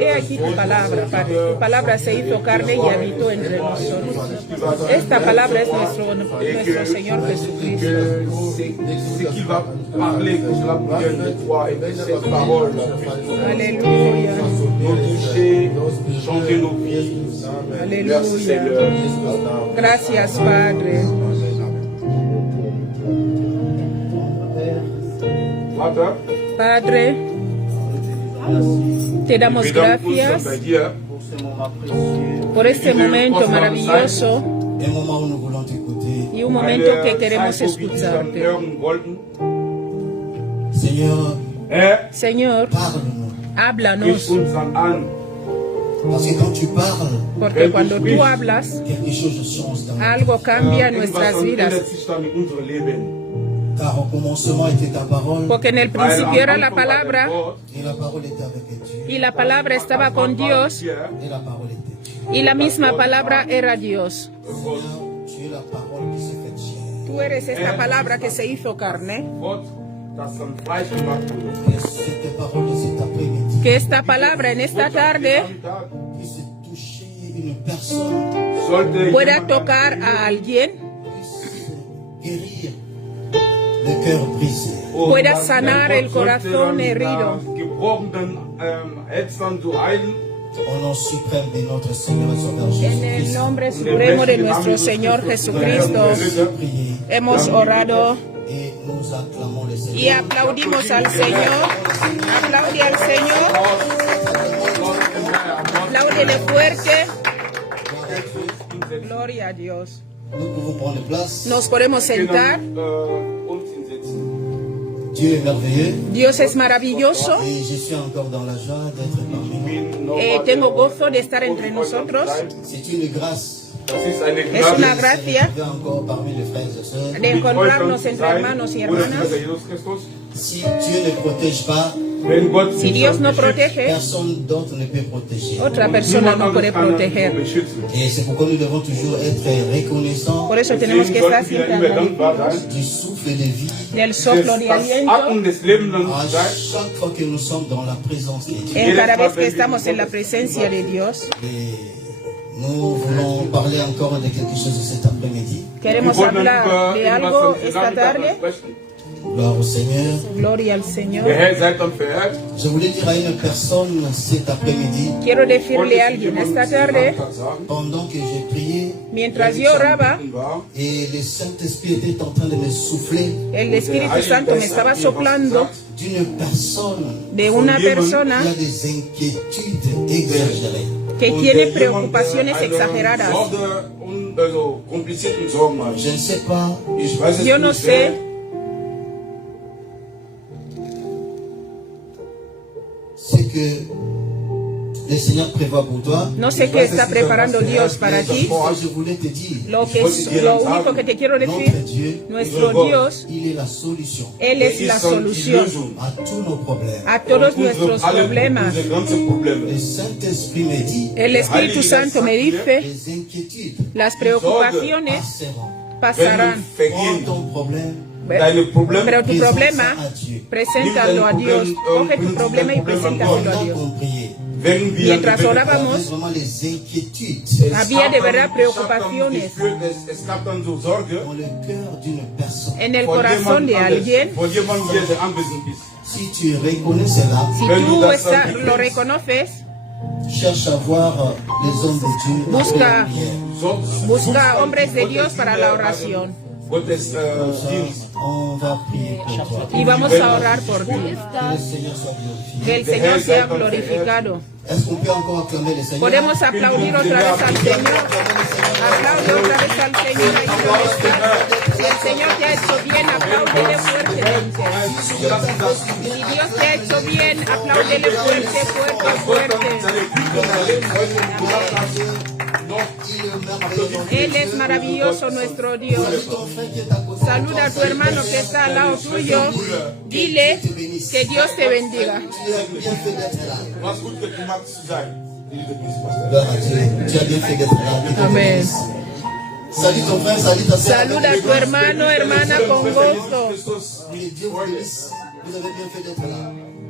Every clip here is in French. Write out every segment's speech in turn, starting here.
he aquí tu palabra, Padre. Tu palabra se hizo carne y habitó entre nosotros. Esta palabra es nuestro Señor Jesucristo. Ce qu'il va parler, que cela provienne de toi et que cette parole Aleluya. nous toucher, changer nos vies. Merci Seigneur. Gracias, Padre. Padre, te damos gracias por este momento maravilloso y un momento que queremos escucharte. Señor, háblanos, porque cuando tú hablas, algo cambia en nuestras vidas. Porque en el principio era la palabra y la palabra estaba con Dios y la misma palabra era Dios. Tú eres esta palabra que se hizo carne. Que esta palabra en esta tarde pueda tocar a alguien, pueda sanar el corazón herido. En el nombre supremo de nuestro Señor Jesucristo hemos orado y aplaudimos al Señor. Aplaude al Señor. Apláudele fuerte. Gloria a Dios. Nos podemos sentar. Dios es maravilloso. Tengo gozo de estar entre nosotros. Es una gracia de encontrarnos entre hermanos y hermanas. Si Dios no protege, otra persona no puede proteger. Por eso tenemos que estar siempre agradecidos del soplo de aliento en cada vez que estamos en la presencia de Dios. Queremos hablar de algo esta tarde. Gloria al Señor. Quiero decirle a alguien esta tarde, mientras yo oraba, el Espíritu Santo me estaba soplando de una persona que tiene preocupaciones exageradas. Yo no sé no sé qué está preparando Dios para ti. Lo único que te quiero decir, nuestro Dios, Él es la solución a todos nuestros problemas. El Espíritu Santo me dice, las preocupaciones pasarán. Pero tu problema, preséntalo a Dios. Coge tu problema y preséntalo a Dios. Mientras orábamos, había de verdad preocupaciones en el corazón de alguien. Si tú lo reconoces, busca hombres de Dios para la oración. Y vamos a orar por ti. Que el Señor sea glorificado. Podemos aplaudir otra vez al Señor. Aplaude otra vez al Señor. Si el Señor te ha hecho bien, apláudele fuertemente. Si Dios te ha hecho bien, apláudele fuerte, fuerte, fuerte. Él es maravilloso, nuestro Dios. Saluda a tu hermano que está al lado tuyo. Dile que Dios te bendiga. Amén. Saluda a tu hermano, hermana con gozo.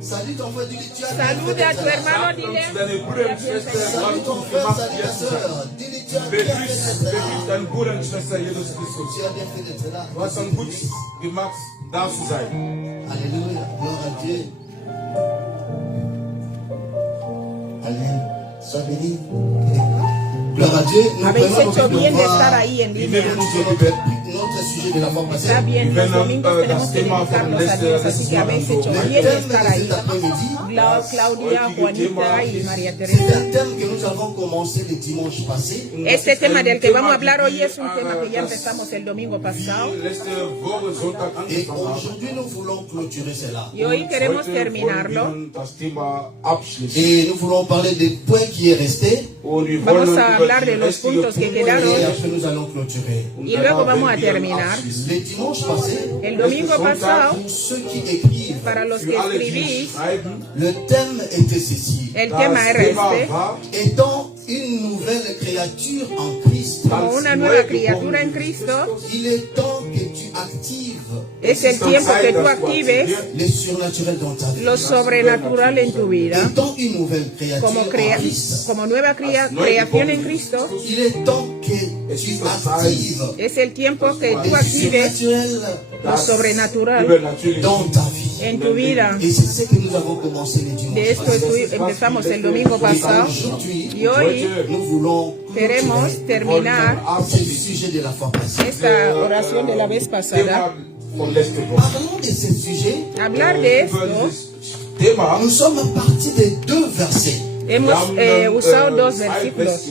Saluda a tu hermano, dile. Deine Brüder und Schwestern, was du gemacht hast, begrüß deinen Bruder und Schwester Jesus Christus. Du hast dann gut gemacht, da zu sein. Alléluia, gloire à Dieu. Amen. Sois béni. Gloire à Dieu. Nous Habéis prenons hecho bien de estar notre ahí en línea. sujet de la fois passée. Está bien, los domingos tenemos que dedicarnos a Dios, así que habéis hecho bien de estar ahí. Claudia, Juanita y María C'est Teresa. un thème que nous avons commencé le dimanche passé. Este tema del que vamos a hablar hoy es un tema que ya empezamos el domingo pasado. Et aujourd'hui, nous voulons clôturer cela. Y hoy queremos terminarlo. Et nous voulons parler des points qui est resté. Vamos a hablar de los puntos que quedaron Et après, nous allons clôturer. y luego vamos a terminar. Le dimanche passé, El domingo pasado, pour ceux qui écrivent, para los que escribís, le thème était ceci. el tema era este. Étant une nouvelle créature en Christ, Como una nueva criatura en Cristo, il est temps que tu actives es el tiempo que tú actives les surnaturels dans ta vie. lo sobrenatural en tu vida. Étant une nouvelle créature Como, en Christ, como nueva creación en Cristo, il est temps que tu actives es el tiempo que tú les actives surnaturels lo sobrenatural dans ta vie. en tu vida. Et c'est ce que nous avons commencé le De dimanche esto passé. empezamos el domingo pasado y hoy Nous voulons queremos terminar ce sujet de la fois passée. esta oración de la vez pasada. Parlons de ce sujet. Hablar de esto, Nous sommes à partir de 2 versets. hemos usado dos versículos.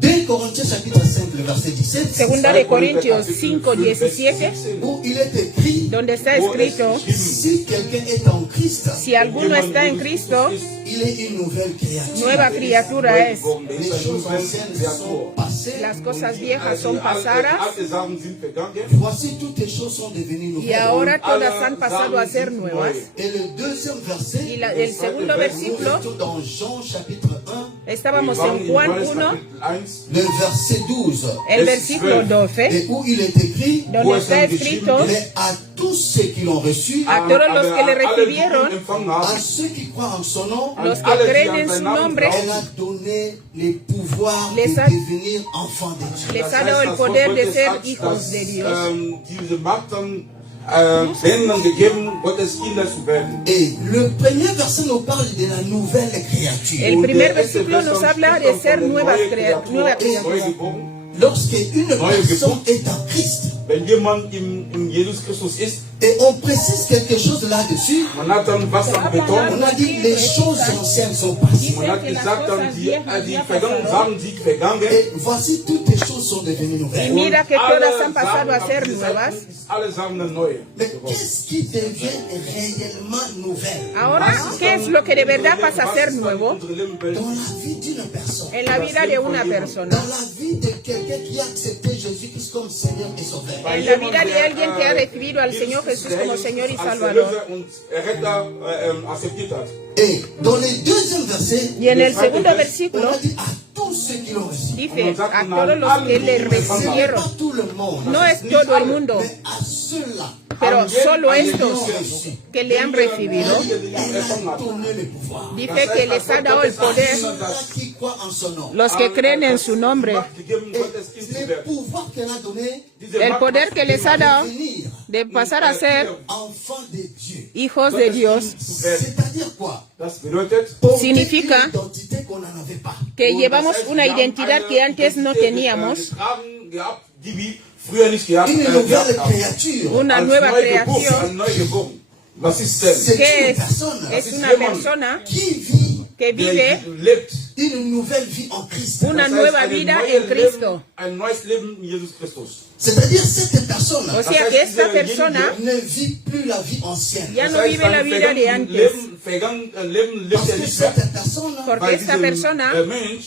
2 Corinthiens chapitre 5, le verset 17, Segunda de Corintios 5, 17, où il est écrit, donde está escrito, si quelqu'un est en Christ, si alguno está en Cristo, il est une nouvelle créature. nueva criatura es. Les choses anciennes sont passées. Las cosas viejas son pasadas Voici toutes les choses sont devenues y nouvelles. ahora todas han pasado a ser nuevas. Et le deuxième verset, Y el segundo nous versículo, étions dans Jean chapitre 1, estábamos en Juan 1, le verset 12, el versículo 12, et où il est écrit, donde está escrito, mais à tous ceux qui l'ont reçu, a todos los que le recibieron, à ceux qui croient en son nom, los que creen en su nombre, elle a donné le pouvoir Les de a- devenir enfants de Dieu. les ha dado el poder de ser hijos de Dios. Et le premier verset nous parle de la nouvelle créature. El primer versículo nos habla de ser nueva criatura. Lorsque une personne est en Christ, Wenn jemand in Jesus Christus ist, et on précise quelque chose là-dessus, man hat dann was am Beton, on a dit les choses anciennes sont passées. man hat gesagt, dann die vergangenen Sachen sind vergangen. Et voici toutes les choses sont devenues Y nouvelles. mira que Alle todas han pasado a Sachen ser ab dieser nuevas. Zeit ist alle Sachen eine neue. Mais qu'est-ce qui devient réellement nouvelle Ahora, ¿qué es lo que de verdad pasa a ser nuevo dans la vie d'une personne? en la vida de una persona? Dans la vie de quelqu'un qui a accepté Jésus-Christ comme Seigneur et Sauveur. En la vida de alguien que ha recibido al Señor Jesús como Señor y Salvador. Et dans le deuxième verset, Y en el segundo on versículo a dit à tous ceux qui l'ont reçu. dice, a todos los que le Ce n'est recibieron. pas tout le monde, No es todo el mundo, mais à ceux-là, pero solo estos que le han recibido. elle a donné le pouvoir. Dice que les ha dado el poder, Ceux-là qui croient en son nom. los que creen en su nombre. Le pouvoir qu'elle a donné El poder que les ha dado venir de pasar a ser enfant de Dieu. hijos de Dios. C'est-à-dire quoi? Das bedeutet, Porter Significa une identité qu'on n'en avait pas. que llevamos una identidad que antes no teníamos, Une nouvelle créature. una nueva creación. C'est ¿Qué une es? personne Es una persona qui vit que vive une nouvelle vie en Christ. una nueva vida en Cristo. Ein neues Leben in Jesus Christus. C'est-à-dire cette personne O sea que esta persona ne vit plus la vie ancienne. ya no vive la vida de antes, Parce que cette personne porque esta persona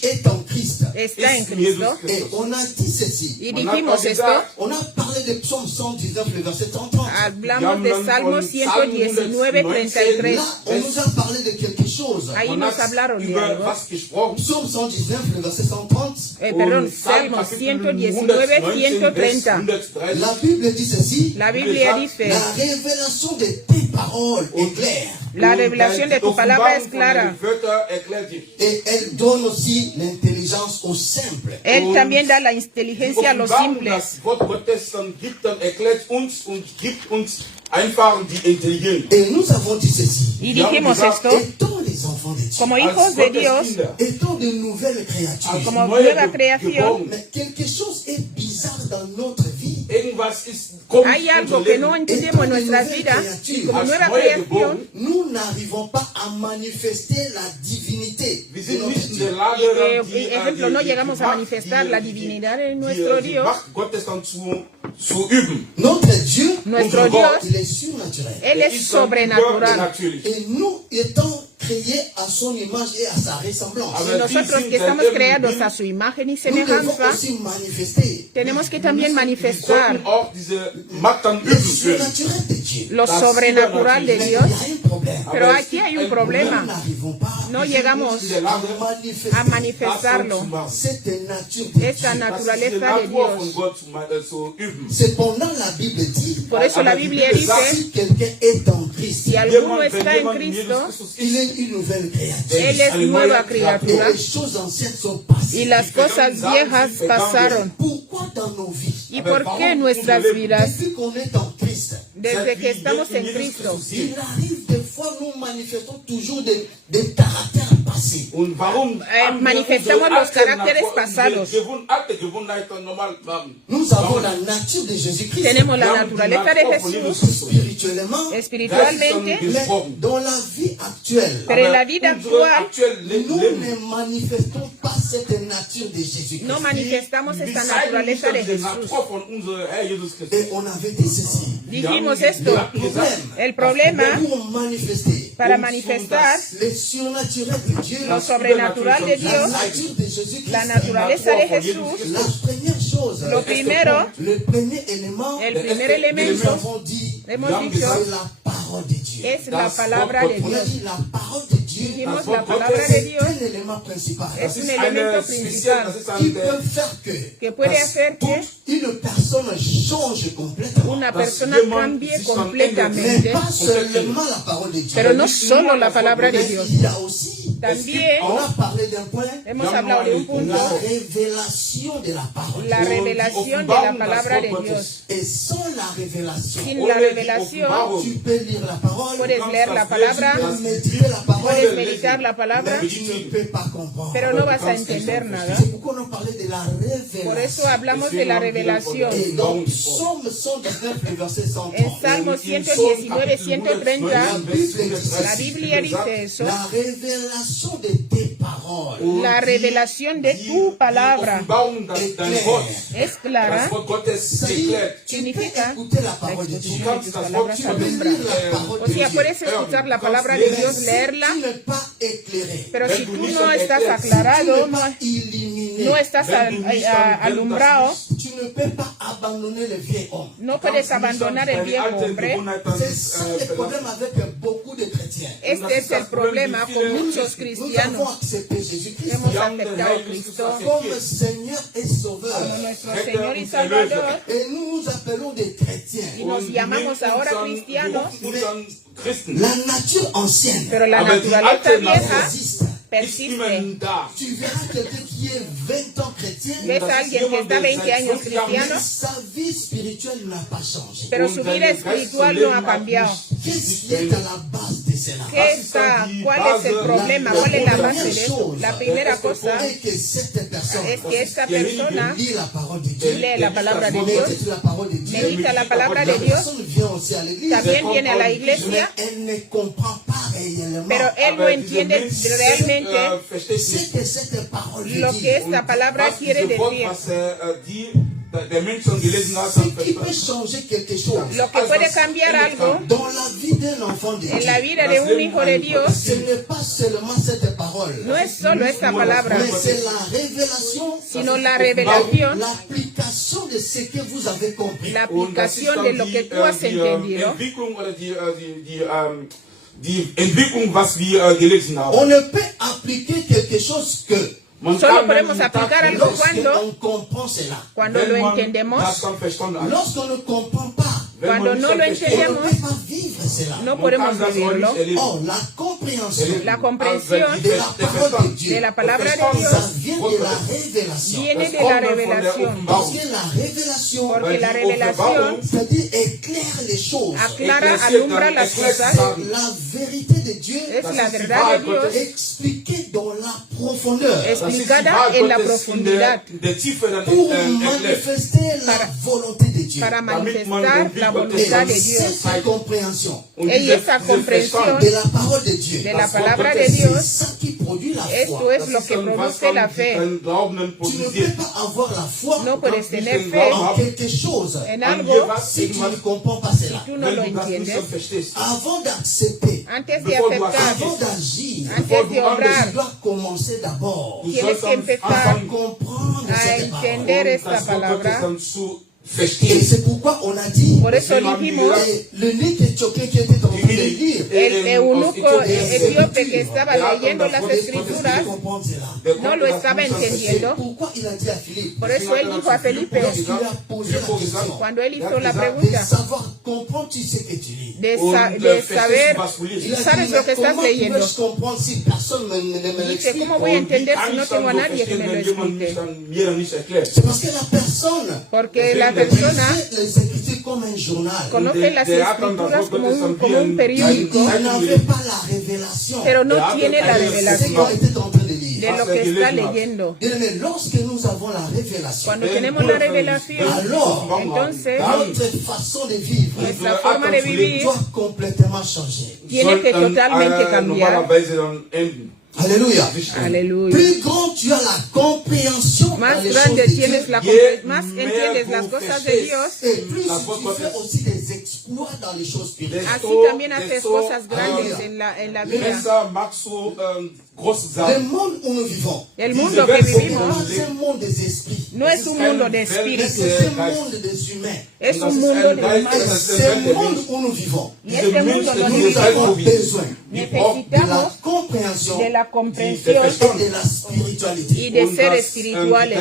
est en Christ. está en Cristo. Et on a dit ceci. Y dijimos esto, On a parlé de Psaume 119, le verset 130. hablamos de Salmo 119, 33. Là, on nous a parlé de quelque chose. Ahí nos hablaron de algo. Psaume 119, le verset 130. Perdón, Salmo 119, 130. La Bible dit ceci. La Biblia dice, La révélation de tes paroles est claire. La revelación de tu palabra es clara. Et elle donne aussi l'intelligence aux simples. Él también da la inteligencia a los simples. Et nous avons dit ceci. Y dijimos esto, Étant les enfants de Dieu, como hijos de Dios, étant de nouvelles créatures, como nueva creación, mais quelque chose est bizarre dans notre vie. hay algo que no entendemos en nuestras vidas. Y como nueva creación, Nous n'arrivons pas à manifester la divinité de notre Dieu. ejemplo, no llegamos a manifestar la divinidad en nuestro Dios. Notre Dieu, Nuestro Dios, il est surnaturel. Él es sobrenatural. Et nous étant créés à son image et à sa ressemblance, Y nosotros que estamos creados a su imagen y nous devons semejanza, aussi manifester tenemos que también manifestar le surnaturel de Dieu. lo sobrenatural de Mais Dios. il y a un problème. Pero aquí hay un Nous problema. n'arrivons pas No llegamos a manifestarlo. cette nature de Esta Dieu. naturaleza de Dios. Cependant, la Bible dit, Por eso la Biblia dice, si quelqu'un est en Christ, si alguno está en Cristo, il est une nouvelle créature. Él es nueva Et criatura les choses anciennes sont passées. y las cosas viejas pasaron. Pourquoi dans nos vies, ¿Y por qué en nuestras vidas, depuis qu'on est en Christ, desde que estamos en Cristo, il arrive des fois nous manifestons toujours des caractères passés? manifestamos los caracteres pasados? Nous avons la nature de Jésus-Christ. Tenemos la naturaleza de Jesús Spirituellement, espiritualmente, mais dans la vie actuelle, pero en la vida actual nous ne manifestons pas cette nature de Jésus-Christ. no manifestamos esta naturaleza de Jesús. Et on avait dit ceci. Dijimos esto, el problema Pour manifester para manifestar le surnaturel de Dieu, lo sobrenatural de la Dios, nature de Jésus-Christ, la naturaleza de Jesús, la première chose, lo primero, le premier élément, el primer nous elemento, avons dit, hemos c'est dicho, la parole de Dieu. es la palabra de On a Dios. dit la parole de Dieu, Dijimos la palabra de c'est Dios un élément principal es un elemento principal qui peut faire que puede hacer que une personne change complètement. una persona cambie Mais completamente, pas seulement la parole de Dieu. pero no solo la palabra de Mais Dios. il y a aussi, También on a parlé d'un point, hemos hablado de un punto, la révélation de la parole. la revelación de la palabra de Dios. Et sans la révélation, Sin la revelación, tu peux lire la parole, puedes leer la palabra, tu peux méditer la parole, puedes meditar la palabra, mais tu ne peux pas comprendre. pero no vas a entender nada. C'est pourquoi on a parlé de la révélation. Por eso hablamos de la revelación. Et donc, Psaume 119, le verset 130. En Salmo 119, 130, la Biblia dice eso, La révélation de tes paroles la revelación de tu palabra es clara, significa écouter la parole de Dieu. tus palabras Tu peux alumbran. lire la parole O de sea, Dieu. puedes escuchar la palabra de Dios, leerla, Tu n'es pas éclairé. pero si tú no estás aclarado, Tu n'es pas illuminé. no estás alumbrado, Tu ne peux pas abandonner le vieil homme. no puedes abandonar el viejo hombre. C'est ça le problème avec beaucoup de chrétiens. Este es el problema con muchos Nous avons cristianos. accepté Jésus-Christ Hemos aceptado a Cristo comme Seigneur et Sauveur. como nuestro Señor y Salvador Et nous nous appelons des chrétiens. y nos llamamos ahora cristianos, La nature ancienne pero la naturaleza vieja existe. persiste. Tu verras quelqu'un qui est 20 ans chrétien, Ves a alguien que está 20 años mais cristiano, sa vie spirituelle n'a pas changé. pero su vida espiritual no ha cambiado. Qu'est-ce qui est à la base de cela? ¿Cuál es el problema? ¿Cuál es la base de eso? La primera cosa Es que cette personne es que esta persona lit la parole de Dieu, lee la palabra de Dios, médite la parole de Dieu. medita la palabra de La Dios, personne vient aussi à l'église, también viene a la mais iglesia, elle ne comprend pas réellement pero él no entiende realmente ce que cette parole veut lo que dire. esta palabra quiere decir. Ce qui peut changer quelque chose Lo que puede cambiar algo dans la vie d'un enfant de Dieu, en la vida de un hijo de Dios ce n'est pas seulement cette parole, no es solo esta palabra, mais c'est la révélation, sino la revelación, l'application de ce que vous avez compris. la aplicación de lo que tú has entendido. On ne peut appliquer quelque chose que Solo podemos aplicar algo lorsque on comprend cela. cuando lo entendemos. Lorsqu'on ne comprend pas, Cuando no lo On ne entendemos, peut pas vivre cela. no podemos vivirlo. Or, la compréhension La comprensión de la parole de Dieu, de la palabra de ça Dios vient de la révélation. viene de la revelación. Parce que la révélation, Porque la revelación c'est-à-dire éclaire les choses. aclara, alumbra las cosas. La vérité de Dieu Es la verdad de Dios expliquée dans la profondeur. explicada en la profundidad Pour manifester la volonté de Dieu. para manifestar la voluntad de Dios. Cette compréhension Y esa comprensión de la parole de Dieu, de la palabra de c'est Dios, ça qui produit la esto foi. es lo que produce la fe. Tu ne peux pas avoir la foi No puedes tener fe en quelque chose en algo si tu ne comprends pas cela. si tú no lo entiendes. Avant d'accepter, Antes de aceptar, avant d'agir, antes de obrar, tu dois commencer d'abord tienes que à empezar comprendre a cette parole. entender esta palabra. Et c'est pourquoi on a dit, Por eso dijimos, l'unique éthiopien qui était en train de lire, el eunuco etíope que estaba leyendo las escrituras comprendre cela. no lo estaba entendiendo. Pourquoi il a dit à Philippe, Por eso él dijo a Felipe, lorsqu'il a posé la question, cuando él hizo la de pregunta, savoir, comprends-tu ce que tu lis? de saber, Il a ¿sabes dit, lo que mais estás comment leyendo? peux-je comprendre si personne ne me Dice, l'explique? ¿cómo voy a entender si no tengo a nadie que me lo explique? C'est parce que la personne Porque la persona lisait les Écritures comme un journal. conoce las escrituras como un periódico, Il n'avait pas la révélation pero no tiene la de ce revelación qu'on était en train de lire. de lo que está leyendo. Mais lorsque nous avons la révélation, Cuando tenemos la revelación, alors entonces notre façon de vivre nuestra forma de vivir doit complètement changer. tiene que totalmente cambiar. Alléluia. Aleluya. Plus grand tu as la compréhension dans Más les grande choses de tienes Dieu, la más entiendes las cosas de Dios, et plus tu fais aussi des exploits dans les choses spirituelles. así también haces cosas grandes en la vida. Le monde où nous vivons, El mundo que vivimos c'est un monde des esprits. no es un mundo de espíritus, C'est un monde des humains. es un mundo de Et humanos. c'est le monde où nous vivons. Y este mundo donde Nous avons vivimos besoin de la necesitamos compréhension de la comprensión et de la spiritualité. y de ser espirituales.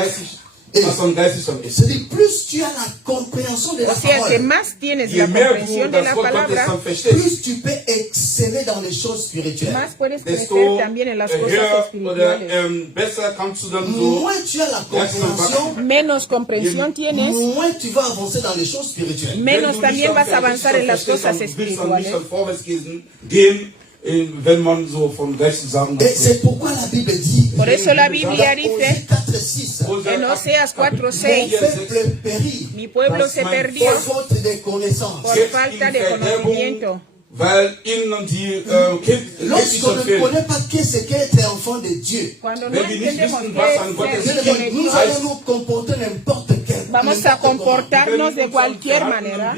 C'est-à-dire, plus tu as la compréhension de la O sea que parole, más tienes la comprensión de la palabra, plus tu peux exceller dans les choses spirituelles. más puedes crecer también en las cosas espirituales. Moins tu as la compréhension, Menos comprensión tienes, moins tu vas avancer dans les choses spirituelles. menos también vas a avanzar en las cosas espirituales. Et c'est pourquoi la Bible dit, Por eso la Biblia dice Osée 4:6, en Oseas mon 4:6, peuple périt mi pueblo se perdió por faute de connaissance. por falta de conocimiento. Lorsqu'on ne connaît pas qu'est-ce qu'être enfant de Dieu, Cuando no entendemos qué es ser hijo de nous Dios, allons nous comporter n'importe quel. vamos a comportarnos de cualquier manera,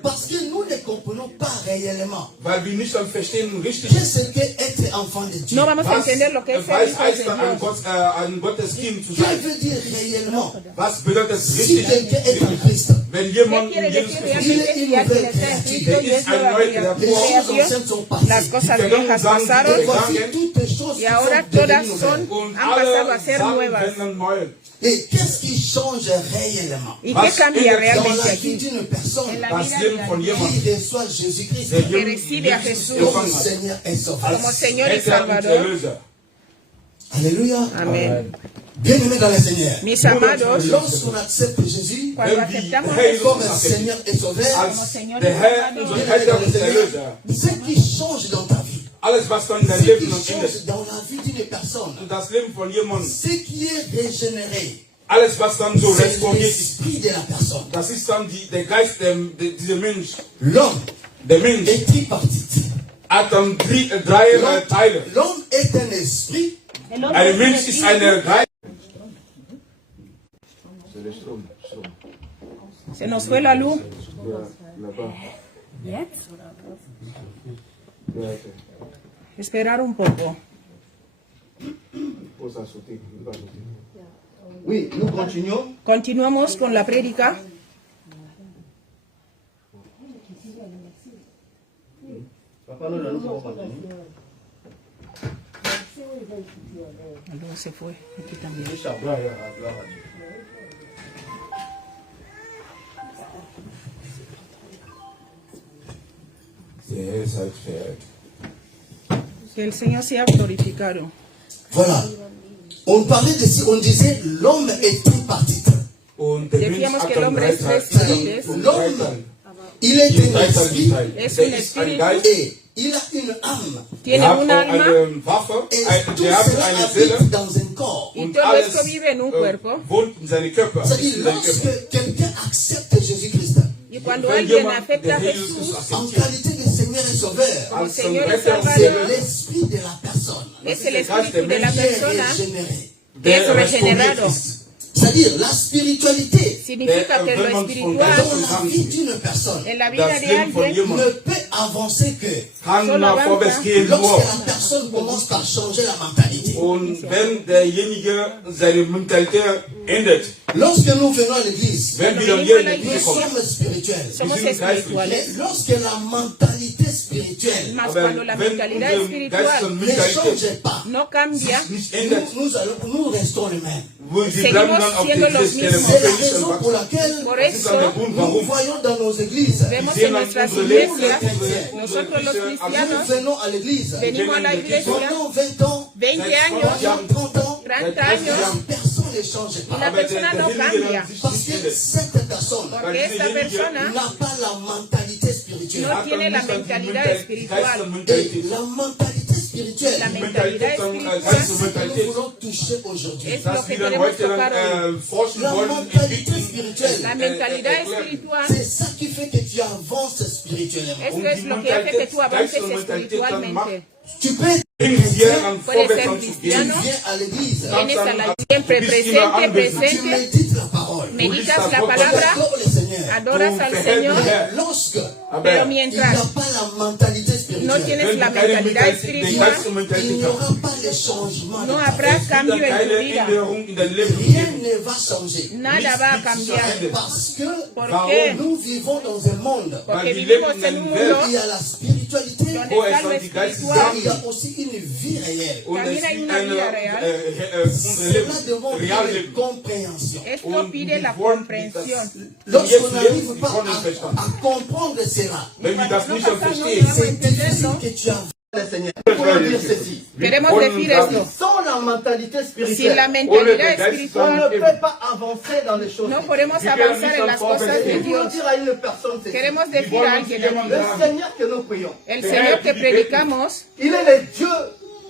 Parce que nous ne comprenons pas réellement Qu'est-ce qu'est-ce qu'être enfant de Dieu. no vamos a entender lo que es ser hijos de Dios. Que veut dire réellement Was bedeutet si richtig? quelqu'un est en Christ? Wenn ¿Qué jemand quiere in decir Jesus realmente si alguien está en Cristo y es nueva Les choses creación? anciennes sont Las passées. cosas viejas pasaron Et voici toutes les choses y qui ahora sont todas devenues son, nouvelles. han pasado a ser nuevas. Et qu'est-ce qui change réellement ¿Y qué cambia dans realmente la vie aquí? d'une personne En la Das vida Leben von real, jemandem, qui reçoit Jésus-Christ que recibe a Jesús comme Seigneur et Sauveur? como Señor y Retter und Salvador. Erlöser. Alléluia. Amén. Bien-aimés dans le Seigneur, Mis amados, lorsqu'on accepte Jésus cuando aceptamos a comme Jesús Seigneur et Sauveur, como Als Señor y der Herr, Salvador, unser Retter und Erlöser. ce qui change dans ta vie, Alles, was du in dein ce Leben qui empfindest change dans la vie d'une personne, und das Leben von jemandem, ce qui est régénéré, alles, was dann so c'est restauriert ist, l'esprit de la personne. das ist dann der Geist, dieser Mensch. L'homme Der Mensch est tripartite. hat dann drei Teile. L'homme est un esprit, Ein Mensch ist eine Geist. se nos fue la luz. Esperar un poco. oui, nous continuons. Continuamos con la prédica. Papa, nous allons continuer. La luz se fue. Aquí también. Der Herr sei verehrt. Que el Señor sea glorificado. Voilà. On parlait de si, on disait l'homme est tripartite. Und der Mensch Decíamos hat que el dann hombre es drei tres Teile. partes. L'homme, il est un esprit Es Er un ist ein espíritu. Geist, et il a une âme. Tiene er hat un auch alma. eine Waffe, Et tout der hat cela eine Seele habite dans un corps. Y und todo alles esto vive en un cuerpo. wohnt in seinem Körper. C'est-à-dire, In seinem Körper. lorsque quelqu'un accepte Jésus-Christ Y cuando Wenn alguien jemand acepta a den Jesus Jesús en akzeptiert, qualité de Seigneur et Sauveur, como als Señor y Retter und c'est Salvador, Savior, l'esprit de la personne es el der Geist der espíritu de la qui est persona régénéré. que es der regenerado. restauriert ist. C'est-à-dire, la spiritualité Significa que lo dans espiritual la vie d'une personne en la vida Das de Leben von alguien jemandem ne peut avancer que kann Solo nach avanza. vorwärts gehen nur. lorsque la personne commence par changer la mentalité. Und wenn derjenige seine Mentalität ändert, Lorsque nous venons à l'église, wenn wir Cuando hier in venimos a la der nous Kirche kommen, sommes spirituels. somos Wir sind geistlich. Mais espirituales. lorsque la mentalité spirituelle Mas aber cuando la wenn mentalidad unsere Geist espiritual und ne Mentalität change pas, no cambia, nicht ändert, nous restons les mêmes. wir bleiben dann auf siendo der los Stelle mismos. C'est la und raison pour laquelle por Das ist dann der eso Grund, nous warum voyons dans nos églises, vemos sehen en dann nuestras unsere iglesias, unsere nosotros los christlichen nous cristianos venons à l'église venimos a la iglesia pendant 20 ans, 20 Seit años, 20 Jahren, 30 ans, 30 la años, personne ne change y pas. la aber persona no derjenige cambia, dann sich Parce nicht que ändert. cette personne porque esta persona n'a pas la mentalité spirituelle. no tiene la Hat dann mentalidad die espiritual. Geist und Et Mentalität. la mentalité spirituelle, La Die mentalidad Mentalität dann, espiritual Geist und nous Mentalität, voulons toucher aujourd'hui. es lo dass que wir dann queremos heute tocar hoy. dann forschen La wollen, mentalité entwickeln, spirituelle, La mentalidad erklären. espiritual, c'est ça qui fait que tu avances spirituellement. esto es lo que hace que tú avances espiritualmente. Tu peux être Bringen wir chrétien, an Puede vorwärts ser an zu gehen. tu cristiano, viens à l'église, vienes a la Dann- siempre du bist immer presente, anwesend. tu presente, médites la parole, meditas la tu palabra, adores le Seigneur. adoras al Du Señor, verhältst Lorsque Aber pero il n'y a mientras pas la mentalité no spirituelle, tienes wenn la du keine mentalidad Mentalität, den espiritual, Geist und il Mentalität n'y hast, aura pas les changements no de ta habrá vie. wird cambio dann en tu keine vida. Änderung in dein Leben Rien geben. ne va changer. Nada va a cambiar. Parce que ¿Por Warum? qué? nous vivons dans un monde Porque Weil wir vivimos leben in en einem un Welt, mundo où il y a la spiritualité, donde wo está es lo an die Geist espiritual, il y a aussi une vie réelle. Und También es hay gibt una vida real. unser Cela Leben, demande real une Leben. compréhension. esto Und pide wir la wollen comprensión. Lorsqu'on jetzt n'arrive leben, pas wir wollen verstanden. à comprendre cela, Wenn wir das No nicht pasamos, verstehen, no c'est difficile entenderlo. que tu avances. Seigneur, nous voulons dire ceci. Queremos wollen decir sagen, esto. Sans la mentalité Sin la spirituelle, mentalidad Ohne Geist espiritual, on ne peut pas avancer dans les choses. no podemos Wir avanzar können en las nicht cosas de Nous voulons Dios. dire à une personne ceci. Queremos wir decir a wollen alguien jemand aquí, Le sagen, Seigneur que nous prions, el Señor que predicamos il est le Dieu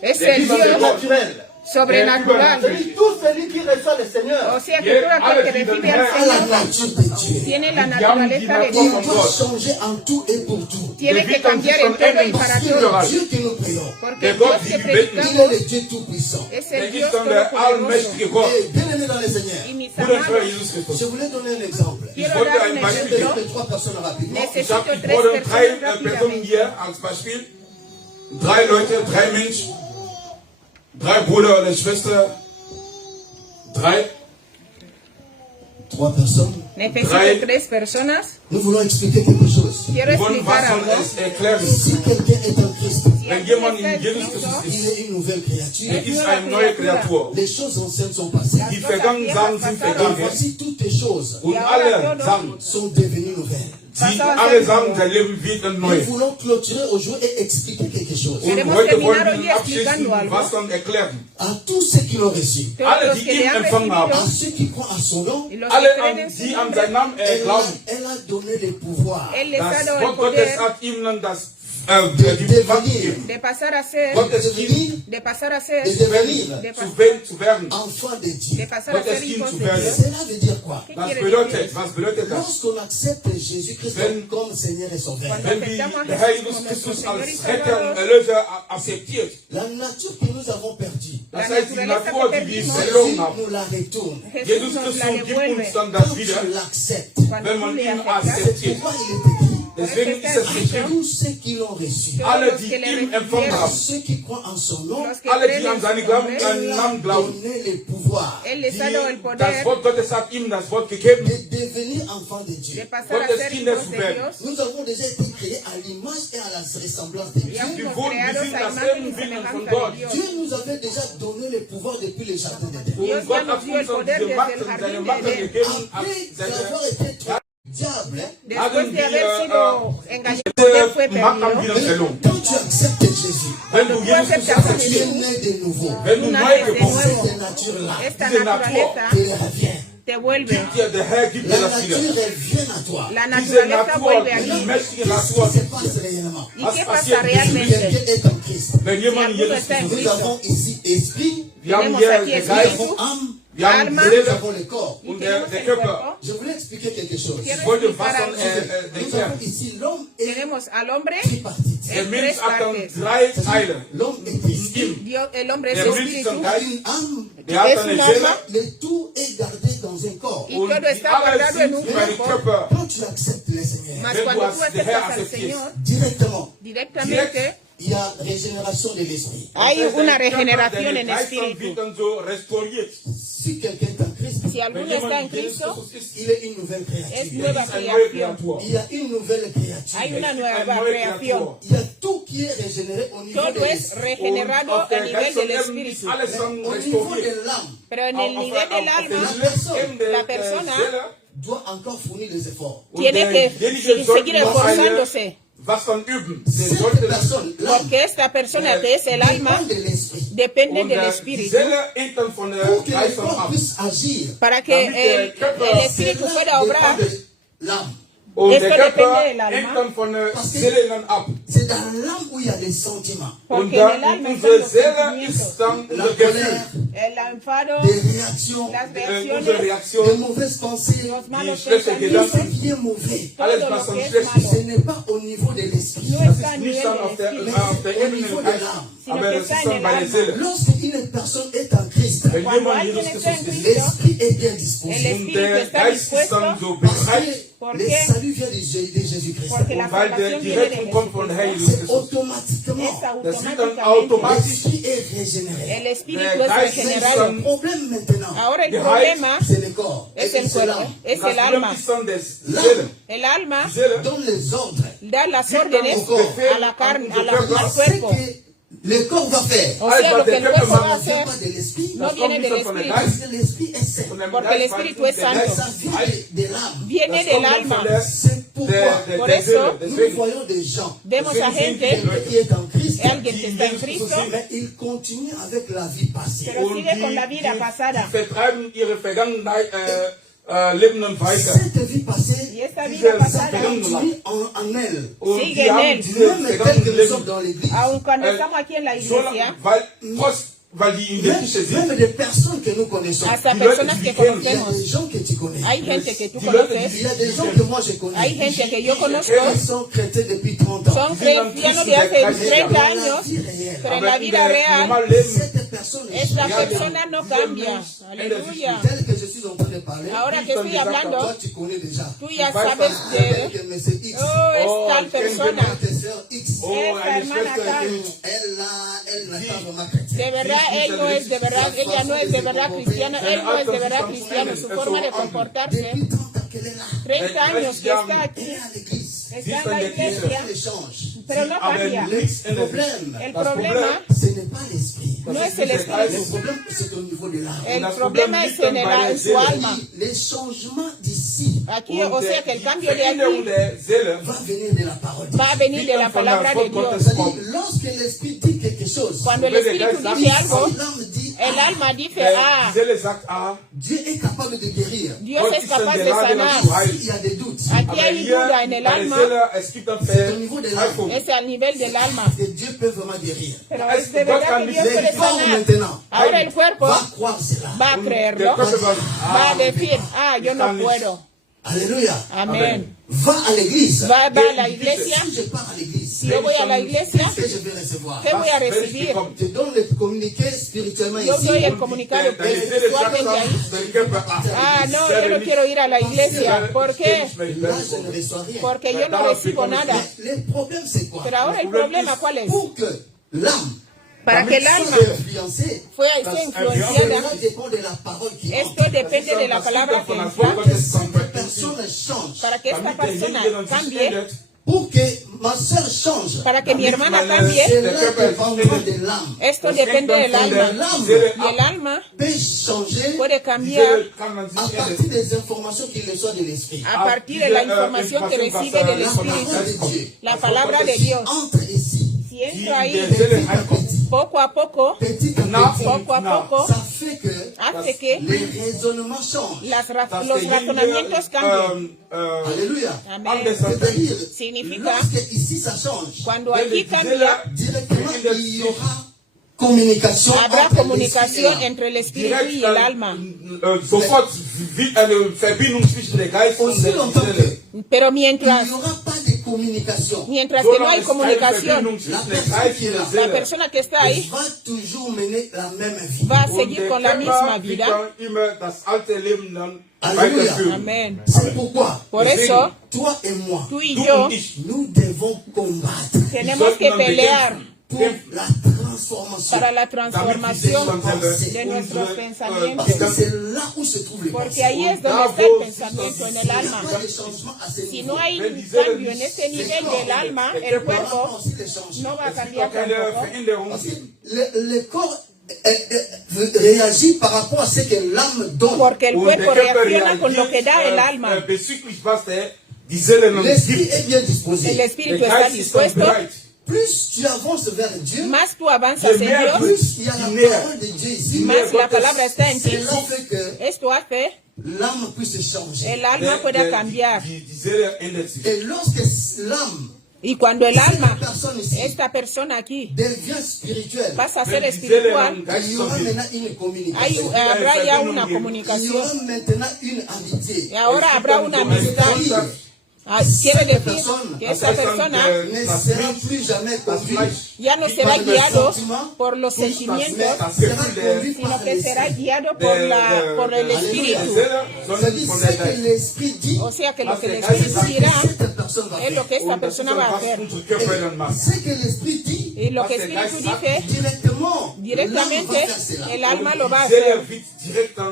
es el Dios surnaturel. sobrenatural. C'est-à-dire tout celui qui reçoit le Seigneur O sea que todo aquel que recibe al a la Señor nature de Dieu. tiene la naturaleza de Il Dios. doit changer en tout et pour tout. Tiene que cambiar en todo y para Parce que todo. le Dieu que nous prions, Porque Der el Dios Gott, que die il predicamos est le Dieu tout-puissant. es der el Dios ist dann der todopoderoso. allmächtige Gott, Et bien aimé dans le Seigneur, Y mis Bruder für amados, Jesus Christus. je voulais donner un exemple. Ich quiero wollte dar ein un Beispiel Je geben. donne 3 personnes rapidement. Ich necesito habe tres drei personas Personen rápidamente. hier als Beispiel. 3 Leute, 3 Menschen, 3 Brüder oder Schwestern, 3. 3 personnes. Necesito Drei. tres personas. Nous voulons expliquer quelque chose. Quiero Wir wollen explicar was algo. soll es erklären. Si quelqu'un est en Christ, Si Wenn alguien jemand está in en Jesus Cristo, Christus il ist, est une nouvelle créature. er ist eine neue Kreatur. Les choses anciennes sont passées. Die vergangenen Sachen sind Et vergangen. voici toutes les choses Und alle Sachen, sont devenues nouvelles. die alle Sachen, sein Leben wird neu. Nous voulons clôturer aujourd'hui et expliquer quelque chose. Und Queremos heute terminar wollen hoy wir abschließen, explicando algo. was dann erklären. À tous ceux qui l'ont reçu, todos Alle, los die que le ihn han empfangen haben. à recibido ceux qui croient à son nom, y los Alle, que creen en su die an nombre, seinen Namen glauben, elle a donné le pouvoir Él les ha das dado el Wort Gottes poder hat ihm dann die Macht gegeben. de pasar a ser, Gottes Kind de pasar a ser, de devenir zu werden. enfant de de Dieu. pasar a ser Gottes Kind hijos zu de werden. Dios. Cela veut dire quoi? ¿Qué Was quiere bedeutet, decir? was bedeutet das? Lorsqu'on accepte Jésus-Christ Wenn- comme Seigneur et Sauveur, Cuando Wenn wir aceptamos a den Herr Jesús Jesus como nuestro Christus Señor y als Retter und Salvador, Erlöser akzeptiert, la nature que nous avons perdue, das La heißt die naturaleza Natur, que die wir perdimos. verloren Jésus haben, nous la retourne. Jesús Jesus nos la Christus gibt devuelve. uns dann Quand das wieder, tu l'acceptes, Cuando wenn tú man le ihn aceptas. c'est akzeptiert. pourquoi il est écrit. Deswegen ist es geschrieben, Tous ceux qui l'ont reçu, alle, Todos die los que le ihn empfangen recibieron, haben, ceux qui croient en son nom, los que alle, creen die an en seinen su nombre, Namen glauben, donné le pouvoir Él les ha dado el das poder Wort Gottes hat ihm das Wort gegeben, de devenir enfant de de Dieu. pasar a Gottes ser Kinder hijos zu de werden. Dios. Nous avons déjà été créés à l'image et à la ressemblance de Y Dieu. fuimos wir creados sind a das imagen y Ebenbild von semejanza Gott. de Dios. Dieu nous avait déjà donné le pouvoir depuis le jardin d'Éden. Und Dios Gott ya nos hat dio el uns dann poder diese desde Macht el und seine jardín Macht de Edén. gegeben, Après avoir été trompé, diable diable. Después de haber sido engañado, él fue perdido. Quand tu acceptes Jésus, Tú aceptas a tu es Jesús, né de nouveau. tú naces de nuevo. Cette nature-là Esta naturaleza te revient. te vuelve. La nature revient à toi. La naturaleza vuelve a ti. Qu'est-ce qui se passe réellement? ¿Y qué pasa realmente? Quelqu'un est en Christ. Si alguno está en Nous Cristo, avons ici esprit, tenemos aquí nous avons espíritu, âme, alma nous avons le corps. y tenemos el cuerpo. Je voulais expliquer quelque chose. Quiero explicar algo. Nous avons ici l'homme et Tenemos al hombre tripartite. en tres partes. L'homme est esprit. El hombre es El espíritu, Il a une âme, es un alma, le tout est gardé dans un corps. y todo está guardado en un cuerpo. Quand tu acceptes le Seigneur, Mas cuando tú aceptas al Señor directement, directamente, il y a régénération de l'esprit. hay una regeneración en espíritu. Si quelqu'un est en Christ, Si alguno está en Cristo, il est une nouvelle es créature. nueva creación. Il y a une nouvelle créature. Hay una nueva creación. Il y a tout qui est régénéré au niveau de Todo es l'esprit. regenerado a nivel del espíritu. Au niveau de l'âme, Pero en el nivel del alma, la persona doit encore fournir des efforts. tiene que seguir esforzándose. Cette personne, l'âme, Porque esta persona que es el alma dépend de l'esprit. depende del espíritu. Pour que le corps puisse agir, Para que el espíritu pueda obrar, dépend de l'âme. esto depende del alma. C'est dans l'âme où il y a des sentiments, Porque en el alma están los sentimientos, la colère, el enfado, des réactions, las des reacciones, mauvaises pensées. los malos Tout ce pensamientos, qui est mauvais, todo lo que es ce malo. n'est pas au niveau de l'esprit, No está a nivel del espíritu, mais c'est au niveau de l'âme. sino que está en el alma. Lorsqu'une personne est en Christ, Cuando alguien está en Cristo, l'esprit est bien el disposé. espíritu está dispuesto. Parce que le salut vient de Jésus-Christ. Porque la salvación viene de Jesucristo. C'est automatiquement. Es automáticamente. L'esprit est régénéré. El espíritu es regenerado. Le problème maintenant, Ahora el problema c'est le corps. es el C'est cuerpo, l'âme. es el alma. L'âme El alma donne les ordres. da las órdenes a la carne, al cuerpo. Ce que le corps va faire. O sea, lo que el cuerpo va a Ça vient hacer pas de l'esprit. no viene del espíritu, Parce que l'esprit est saint. porque el espíritu es santo. Ça vient de l'âme. Viene del alma. C'est pourquoi Por eso nous voyons des gens vemos a gente, qui est en Christ, alguien que está en Cristo, mais il continue avec la vie passée. pero sigue con la vida pasada. Cette vie passée Y esta vida pasada continue en elle. sigue en él. Même tel que nous sommes dans l'église. Aun cuando estamos aquí en la iglesia, Même des personnes que nous connaissons. hasta personas que Il y a conocemos, des gens que tu connais. hay gente que tú Il y conoces, a des gens que moi je connais. hay gente que yo conozco, Ils sont chrétiens depuis 30 ans. son cristianos de hace 30 años, pero en la vida real, Cette personne esta persona no cambia. Aleluya. telle que je suis en train de parler. Ahora que estoy hablando, Toi tu connais déjà. tú ya sabes Telle de, que M. X. oh, es tal persona, Ta sœur X. esta hermana tal. Elle n'est pas vraiment chrétienne. De verdad, él no es de verdad, ella no es de verdad cristiana, él no es de verdad cristiano, su forma de comportarse, Depuis 30 ans qu'elle est là. 30 años que está aquí, Elle est à l'église. está en la iglesia, Elle change. pero no cambia. Le problème, El problema ce n'est pas l'esprit. no es el Le espíritu, problème, c'est au niveau de l'âme. el problema es en su alma. Les changements d'ici Aquí, o sea que el cambio de aquí va venir de la parole. va a venir de la palabra de Dios. C'est-à-dire, lorsque l'esprit dit quelque chose, Cuando el espíritu dice algo, si l'âme dit, el alma dice, ah, Dieu est capable de guérir. Dios es capaz de sanar. Il y a des doutes. Aquí hay duda en el alma, C'est au niveau de l'âme es al nivel del alma. que Dieu peut vraiment guérir. Pero es de verdad que Dios puede Le corps sanar. maintenant Ahora el cuerpo va croire cela. va a creerlo, va a decir, ah, yo no puedo. Alléluia. Amén. Va à l'église. Va a la iglesia. Si je pars à l'église, Si yo voy a la iglesia, qu'est-ce que je vais recevoir? ¿qué voy a recibir? Je donne le communiqué spirituellement Yo ici. doy el comunicado espiritualmente ahí. Ah, no, yo no quiero ir a la iglesia. ¿Por qué? Là, je ne reçois rien. Porque yo no recibo nada. Le problème, c'est quoi? Pero ahora el problema, ¿cuál es? Pour que l'âme Para que el alma soit influencée, sea influenciada, cela dépend de la parole qui esto entre. depende de la palabra que entra. Pour que cette personne change, Para que esta persona cambie, pour que ma soeur change, para que mi hermana cambie, cela dépendra de l'âme. esto depende del alma. Y el alma Peut changer puede cambiar à partir des informations qu'il reçoit de l'esprit. a partir de la información que recibe del La parole de Espíritu, Dieu. la palabra de Dios. Entre ici, Si entro ahí, petit à petit, poco a poco, petit à petit, poco a poco, ça fait que hace que les raisonnements changent. los razonamientos cambien. Alléluia. Amén. C'est-à-dire, Significa, lorsque ici ça change, cuando aquí cambia, directement il y aura communication habrá entre comunicación l'esprit et entre el espíritu y el alma. Sofort Verbindung zwischen der Geist und Aussi der longtemps Seele. que Pero il mientras n'y aura pas de communication, que no hay comunicación, zwischen der Geist und der la Seele. persona que está ahí va toujours mener la même vie. va a Und seguir der con la misma Körper wird vida. dann immer das alte Leben dann Alléluia. weiterführen. Amén. C'est pourquoi Por eso, toi et moi, tú y Du yo und ich, nous devons combattre tenemos que pelear pour la transformation. para la damit transformación wir de nuestros Parce pensamientos. que c'est là où se trouve le Porque pensée. ahí es donde está el pensamiento, en el Il n'y a alma. pas de changement à ce Si niveau. no hay un cambio en ese nivel del alma, el Il n'y aura pas cuerpo aussi de changement. no va a Es gibt cambiar auch keine tampoco. Veränderung. Parce que le corps réagit par rapport à ce que l'âme donne. Porque el Und cuerpo der Körper reacciona con lo que da el alma. bezüglich was die Seele uns L'esprit gibt. est bien disposé. El espíritu Der está Geist ist dann dispuesto. bereit. Plus tu avances vers Dieu, Más tú avanzas en Dios, plus il y a la parole de Dieu ici. más la palabra está en ti. Cela fait que Esto hace l'âme puisse changer. el alma pueda cambiar. Die Seele ändert sich. Et lorsque l'âme, Y cuando el alma, cette personne ici, esta persona aquí, devient spirituelle, pasa a ser Wenn die Seele espiritual, dann Geist il y aura wird, maintenant une hay, communication. habrá ya una Il y comunicación. aura maintenant une amitié. Y ahora habrá una amistad. Quiere decir que esa persona Ne sera plus jamais conduite ya no será guiado por los sentimientos, sera conduit sino par que será l'esprit. guiado por el espíritu. C'est-à-dire ce que l'esprit dit, O sea que lo que el espíritu dirá cette personne va es lo faire. que esta persona va a hacer. Ce que l'esprit dit, Y lo que el espíritu dice, directement, l'âme va directamente faire cela. el alma lo va a hacer.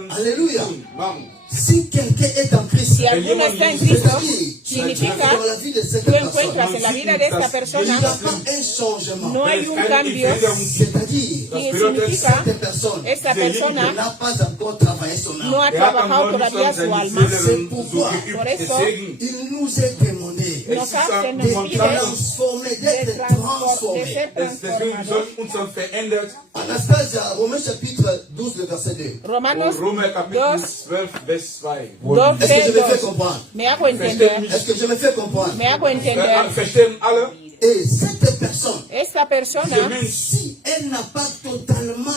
Alléluia. Si quelqu'un est en Christ, Si alguno está en Cristo, c'est-à-dire, significa dans la vie de cette tú personne, encuentras en la vida de esta il n'y a persona, pas un changement. no hay un cambio, C'est-à-dire, que significa cette personne esta persona n'a pas encore travaillé son no âme. ha trabajado todavía su alma. Por eso, Il nous est demandé nos hace, nos de pide transformer, d'être de transformés. ser transformados. Anastasia, Romains chapitre 12, le verset 2. Romanos Römer Kapitel 2, 12, Vers 2. 2, Est-ce que je me fais 2. comprendre? Me hago entender, Est-ce que je me fais comprendre? me hago entender. Verstehen alle? Et cette personne, Esta persona, si elle n'a pas totalement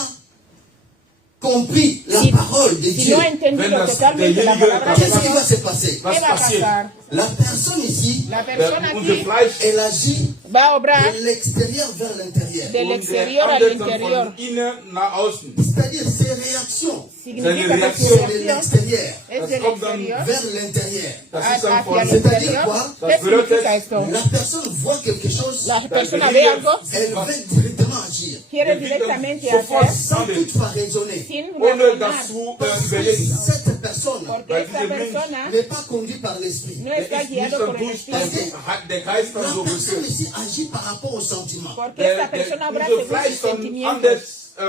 compris la si, parole de si Dieu, no ha entendido totalmente la palabra de qu'est-ce qui va Dios, se passer? ¿qué va a pasar? La personne ici, La persona Unser aquí Fleisch elle agit va a obrar de l'extérieur vers l'intérieur. del und exterior al handelt dann interior. von innen nach außen. C'est-à-dire ses réactions Significa que su reacción sont de reacción l'extérieur es del kommt dann exterior vers l'intérieur. Das ist dann hacia von, el interior. ¿Qué significa esto? La personne voit quelque chose, La persona ve algo, elle veut directement agir, quiere directamente sofort hacer sans toutefois raisonner. sin ohne razonar, das zu Parce que überlegen. cette personne porque esta persona n'est pas conduite par l'esprit. no está Ist nicht guiado dann por el durch espíritu, der Geist dann La so personne geführt. ici agit par rapport au sentiment. porque esta persona obra Unser según Fleisch sus dann sentimientos. anders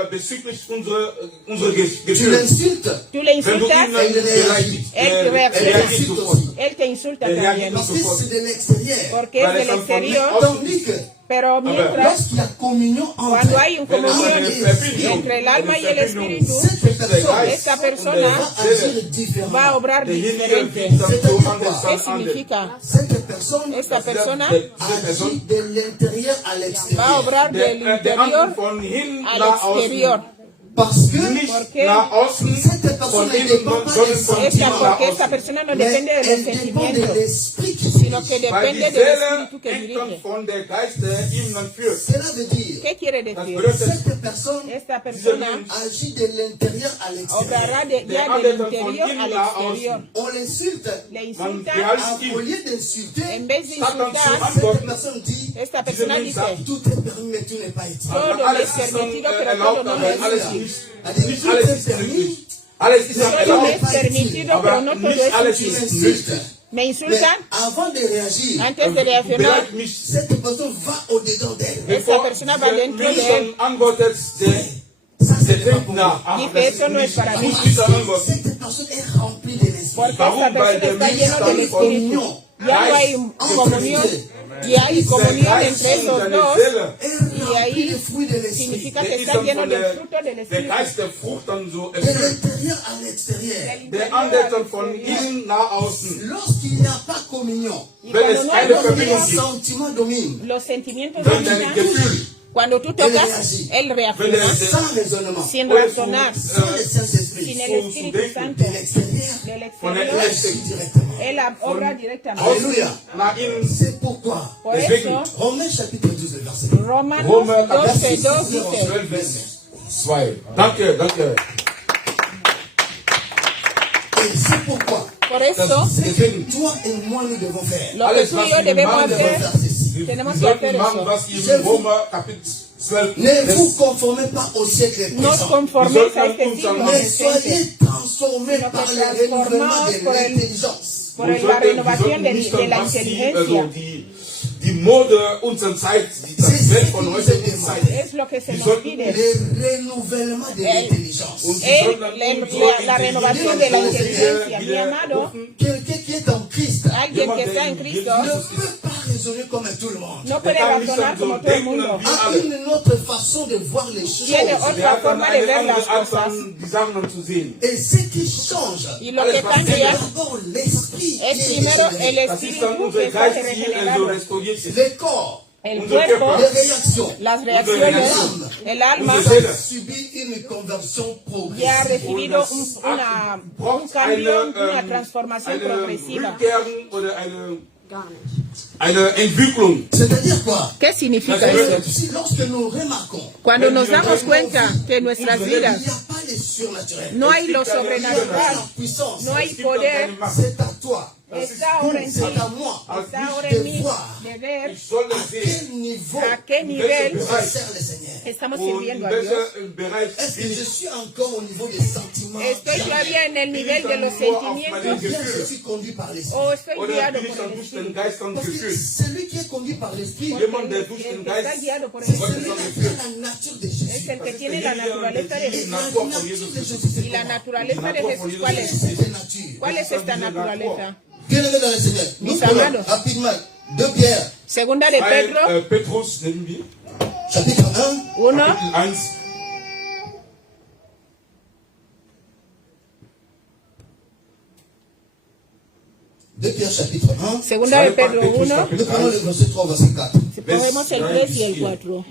bezüglich unsere Tu Gefühle. l'insultes, Tú le Wenn du insultas, ihn beleidigst, él reacciona. reagiert sofort. él te insulta Der también, parce que c'est de l'extérieur. porque es del exterior, Tandis que pero mientras, lorsqu'il y a communion cuando hay entre un comunión Verbindung, entre el alma y el espíritu, cette personne esta va persona agir différemment. va a obrar Derjenige diferente. wird dann so anders ¿Qué dann anders. significa? Cette personne Esta persona agit de l'intérieur à va a l'extérieur. obrar del Der interior andere von hin al nach exterior. außen. Parce que Nicht Porque nach außen, cette personne von ne innen, dépend pas sondern des von Esta, innen nach porque esta außen. persona no mais depende de los elle dépend de sentimientos, l'esprit qui sino que dirige. Weil depende die del Seele espíritu que hängt dann dirige. von der Geist, der ihn dann führt. Cela veut dire ¿Qué quiere Das decir? bedeutet, cette personne Esta persona agit de l'intérieur à l'extérieur. obrará ya del interior al exterior. On l'insulte. Le man insulta, beleidigt Au ihn. lieu d'insulter, en vez de Satan insultar, cette personne dit esta persona dice, tout est permis, mais tout n'est pas éthique. todo le Alles es ist dann permitido, pero todo erlaubt, no lo aber es alles útil. nicht alles ist möglich. Alles ist dann Todo erlaubt, es permitido, pero aber no todo nicht alles es útil. ist nützlich. me insultan, avant de réagir, antes de reaccionar, cette personne va au-dedans d'elle. esa persona va dentro de él. Ça, c'est pas pour moi. Dice, eso no es para mí. Cette personne est remplie de l'esprit. Porque esta persona está llena del Espíritu. Ya no hay comunión. Y hay comunión entre esos dos. Y ahí significa que está lleno del fruto del Espíritu. De l'intérieur à l'extérieur. Lorsqu'il n'y a pas communion, Y cuando no hay les comunión, sentiments dominent. los sentimientos dominan. Cuando tú tocas, él reacciona Sans raisonnement, sin razonar, sans le Saint-Esprit. sin el Espíritu Santo. De l'extérieur, Del agit exterior, directement. él obra directamente. Alléluia. C'est pourquoi Por eso, Romains chapitre 12, verset 2. Romanos 12:2 dice, Danke, danke. Et c'est pourquoi por eso, ce que toi et moi nous devons faire. lo que tú y yo debemos Nous devons hacer, faire ceci. tenemos que hacer eso. Ne vous conformez pas au siècle No os présent, conforméis a este siglo mais presente, soyez transformés sino que par le renouvellement de por el- l'intelligence. por la renovación de la inteligencia. Die Mode unserer Zeit, die Welt von heutigen Zeit. Es lo que se nos pide. Le renouvellement de l'intelligence. La renovación de la inteligencia. Mi amado, Quelqu'un qui est en Christ alguien que está en Cristo, ne peut pas raisonner comme tout le monde. no puede razonar como todo el mundo. A une autre façon de voir les choses. Tiene otra forma de ver las cosas. Et ce qui change, Y lo que cambia d'abord l'esprit qui es est primero régénéré. el espíritu que está regenerado, Le corps, el cuerpo, les réactions. las reacciones, el alma a subi une conversion ya ha progressive. recibido un cambio, una transformación progresiva. Eine Entwicklung. C'est-à-dire quoi? ¿Qué significa eso? Si lorsque nous remarquons Cuando nos damos cuenta que en nuestras il vidas n'y a pas les surnaturels, no hay lo il y a pas sobrenatural, la puissance, no hay poder, c'est à toi, está ahora en ti, c'est à moi está ahora en mí, de voir de ver à quel niveau a qué nivel je sers le Seigneur. estamos sirviendo a Dios. Est-ce que je suis encore au niveau des sentiments? ¿Estoy todavía en el nivel de los sentimientos Bien, je suis conduit par l'esprit. o estoy guiado por el Espíritu? Parce que celui qui est conduit par l'esprit, Porque el que está guiado por el c'est celui Espíritu qui a la nature de Jésus. es el que tiene la naturaleza de Et Jesús. la nature de Jésus, c'est Y la comment? naturaleza de Jesús, ¿cuál es? Cette nature. ¿Cuál es esta naturaleza? Bien-aimés dans le Seigneur, nous Mis prenons amados. rapidement 2 Pierre, Segunda de Pedro Petrus, nehmen wir. chapitre 1, 1, Kapitel 1. Pierre chapitre 1. Segunda de Pedro 1, Nous prenons le verset 3, verset 4. si podemos el 3 y el 4.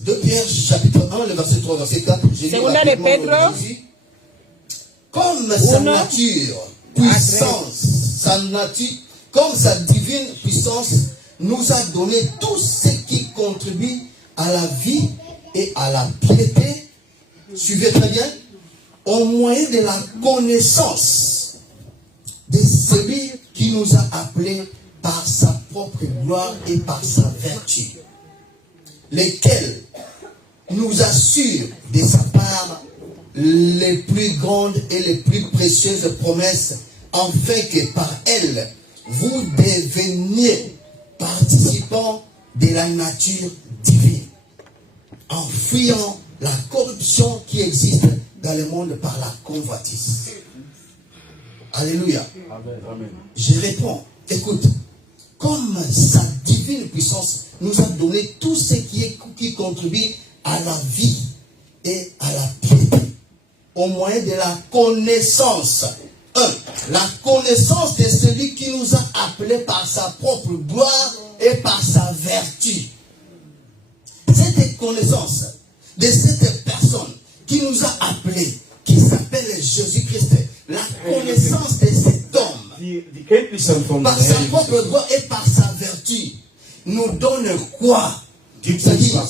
2 Pierre chapitre 1, le verset 3, verset 4. J'ai lu Segunda de rapidement Pedro. le Jésus. Comme sa Uno. nature, puissance, sa nature, comme sa divine puissance nous a donné tout ce qui contribue à la vie et à la piété. Suivez très bien. Au moyen de la connaissance de celui qui nous a appelés par sa propre gloire et par sa vertu, lesquels nous assurent de sa part les plus grandes et les plus précieuses promesses, afin que par elles, vous deveniez participants de la nature divine, en fuyant la corruption qui existe dans le monde par la convoitise. Alléluia. Amen. Je réponds, écoute, comme sa divine puissance nous a donné tout ce qui contribue à la vie et à la piété, au moyen de la connaissance. 1. La connaissance de celui qui nous a appelés par sa propre gloire et par sa vertu. Cette connaissance de cette personne qui nous a appelés, qui s'appelle Jésus-Christ, la connaissance de cet homme, Die Kenntnisse von par sa propre gloire et par sa vertu, nous donne quoi? C'est-à-dire,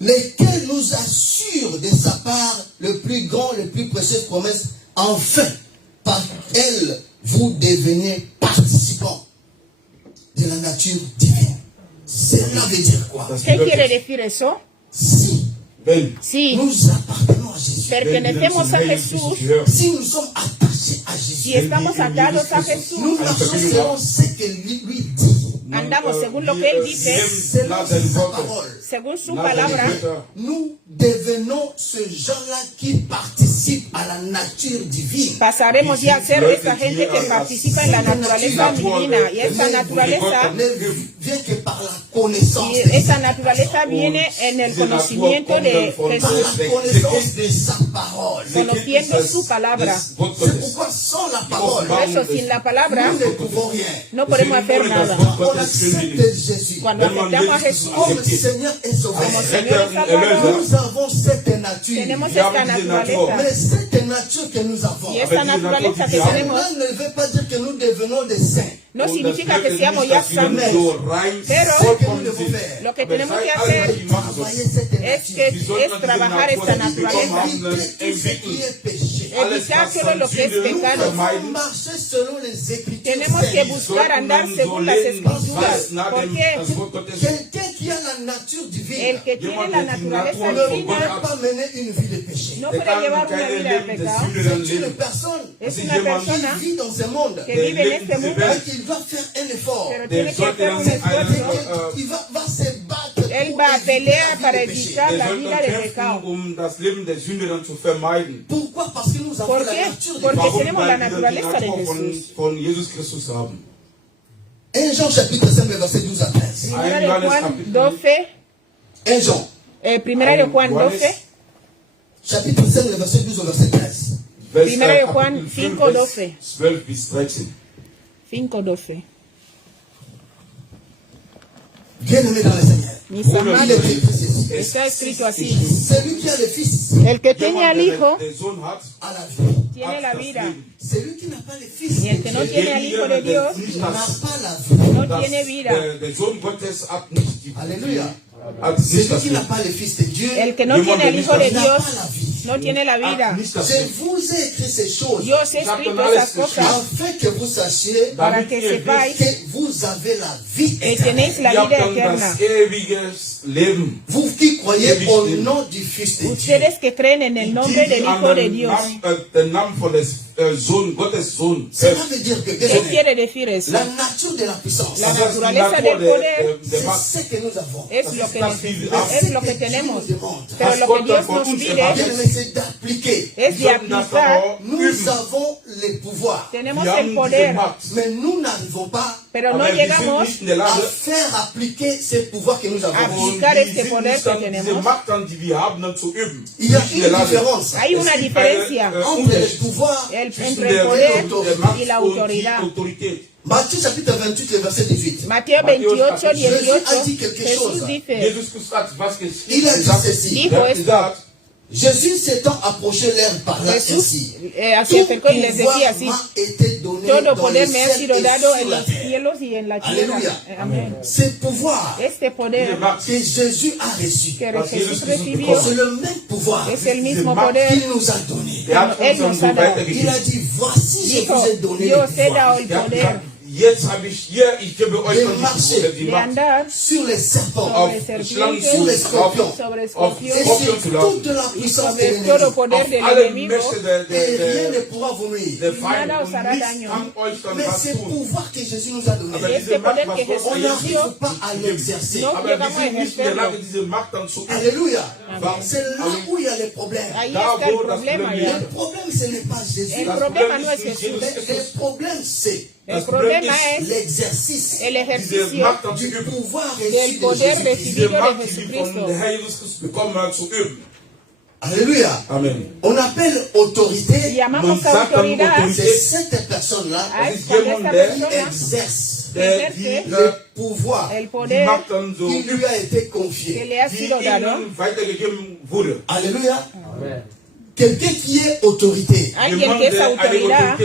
lesquels nous assurent de sa part le plus grand, le plus précieux promesse, enfin, par elles, vous devenez participants de la nature divine. Cela veut dire quoi? ¿Qué quiere decir eso? Si Wenn Sí, nous appartenons à Jésus, pertenecemos a Jesús, si nous sommes attachés à Jésus, si estamos atados a Jesús, nous marchons selon ce que lui dit. andamos según lo que Él dice, Selon sa parole. según su palabra, Nous devenons ce gens-là qui participent à la nature divine. pasaremos ya a ser esta gente que participa en la naturaleza divina. Y esa naturaleza, Ne vient que par la connaissance. y esa naturaleza viene en el conocimiento de Par Jesús, la connaissance de sa parole. conociendo su palabra. C'est pourquoi sans la parole, Por eso, sin la palabra, nous ne pouvons rien. no podemos hacer nada. On accepte Jésus Cuando aceptamos a Jesús comme Seigneur et Sauveur. como Señor y Salvador, Nous avons cette nature. tenemos esta naturaleza. Mais cette nature que nous avons, Y esta naturaleza que tenemos cela ne veut pas dire que nous devenons des saints. no significa que seamos ya santos, pero Ce que nous devons faire, lo que tenemos que hacer travailler cette es trabajar esta naturaleza, éviter tout ce qui est péché. evitar todo lo que es pecado. Devons marcher selon les Écritures. Tenemos que buscar andar según las escrituras, porque Quelqu'un qui a la nature divine el que tiene la naturaleza ne peut divina pas mener une vie de péché. no puede llevar una vida de pecado. C'est une personne Es una persona qui vit dans ce monde, que vive en este mundo, mais qui doit faire un effort. pero tiene que hacer un esfuerzo. Il va se battre. Él va a pelear para evitar la vida de pecado. Pourquoi? Parce que nous avons ¿Por la qué? nature divine. Porque tenemos la naturaleza de Jesús. 1 Jean chapitre 5, verset 12 à 13. Primera de Juan 12, 1 Jean primera de Juan 12, chapitre 5, verset 12 au verset 13. primera de Juan 5, 12, 5, 12. Bien-aimés dans le Seigneur, Mis il amados, est écrit ceci. está escrito así: Celui qui a le Fils el que tiene al Hijo a la vie. tiene la vida, Celui qui n'a pas le Fils y el que no tiene al Hijo de Dios n'a pas la vie. no tiene vida. Alléluia. Celui qui n'a pas le Fils de Dieu El que no tiene al Hijo de n'a Dios pas la vie. no tiene la vida. Je vous ai écrit ces choses Yo os he escrito esas cosas afin que vous sachiez para que sepáis que vous avez la vie que éternelle. tenéis la vida eterna. Vous qui croyez au nom du Fils de Dieu. Ustedes que creen en el nombre del Hijo de Dios. Cela veut dire que ¿Qué quiere decir eso? la nature de la puissance, La naturaleza del poder c'est ce que nous avons. es lo que necesitamos, es lo que tenemos. Dieu nous demande. Pero lo que Dios nos pide Bien-aimés, c'est d'appliquer. es de aplicar. Nous avons les pouvoirs, Tenemos el poder, mais nous n'arrivons pas pero no llegamos à faire appliquer ces pouvoirs que nous a avons. aplicar este poder que tenemos. Il y a une différence Hay una diferencia entre les pouvoirs. entre el poder y la autoridad. Matthieu chapitre 28, le verset 18. Mateo 28, 18, a dit quelque Jesús chose. dice, Il a dit ceci. dijo esto. Jésus s'étant approché leur parla Jesús ainsi. se Tout acercó y les pouvoir decía así: m'a été donné todo dans poder le me ha ciel sido et dado sur en la los terre. cielos y en la tierra. Alléluia. Amén. Ce pouvoir Este poder que Jésus a reçu, que Jesús recibió c'est le même pouvoir es el mismo poder qu'il nous a donné. que Él nos ha dado. Il a dit, voici je Dijo, vous ai donné yo le os he dado pouvoir el poder de andar sur les serpents, sobre sur les serpientes, scorpions, sobre et escorpiones sur toute la y puissance de sobre l'ennemi. todo poder del enemigo, Et rien ne pourra vous nuire. y nada os hará daño. Mais ce pouvoir que Jésus nous a donné, Y este poder que on Jesús nos n'arrive dio, pas à l'exercer. no llegamos a ejercerlo. Alléluia. Amen. C'est là où il y a les problèmes. Ahí está el problema ya. Le problème, ce n'est pas Jésus. El problema no es Jesús. Le problème, c'est El problema es l'exercice el ejercicio du pouvoir del reçu de poder Jésus. recibido de Jesucristo. Alléluia. Amen. On appelle autorité. Llamamos autoridad C'est cette personne-là a esta persona qui exerce ejerce le pouvoir el poder qui lui a été que confié. le ha sido dado. Alléluia. Quelqu'un qui est autorité. Alguien que es autoridad,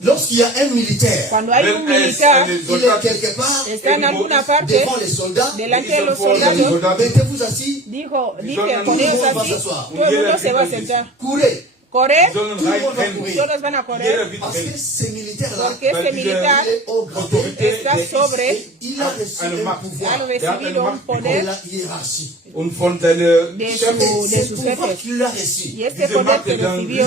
Lorsqu'il y a un militaire, cuando hay un militar, il est quelque part está en alguna parte devant les soldats. delante de los Il a dit, soldados, mettez-vous assis, dijo, dice, con ellos así, todo el mundo se va a sentar. courez. Correr, Tout le monde va courir. todos van a correr, Parce que ces militaires-là, porque este militar il est au gradé. está sobre, Il a reçu un pouvoir ha recibido un de poder la hiérarchie. und von seinen de Chefs. C'est sus pouvoir jefes. qu'il a reçu. Y este Diese poder Macht, que die recibió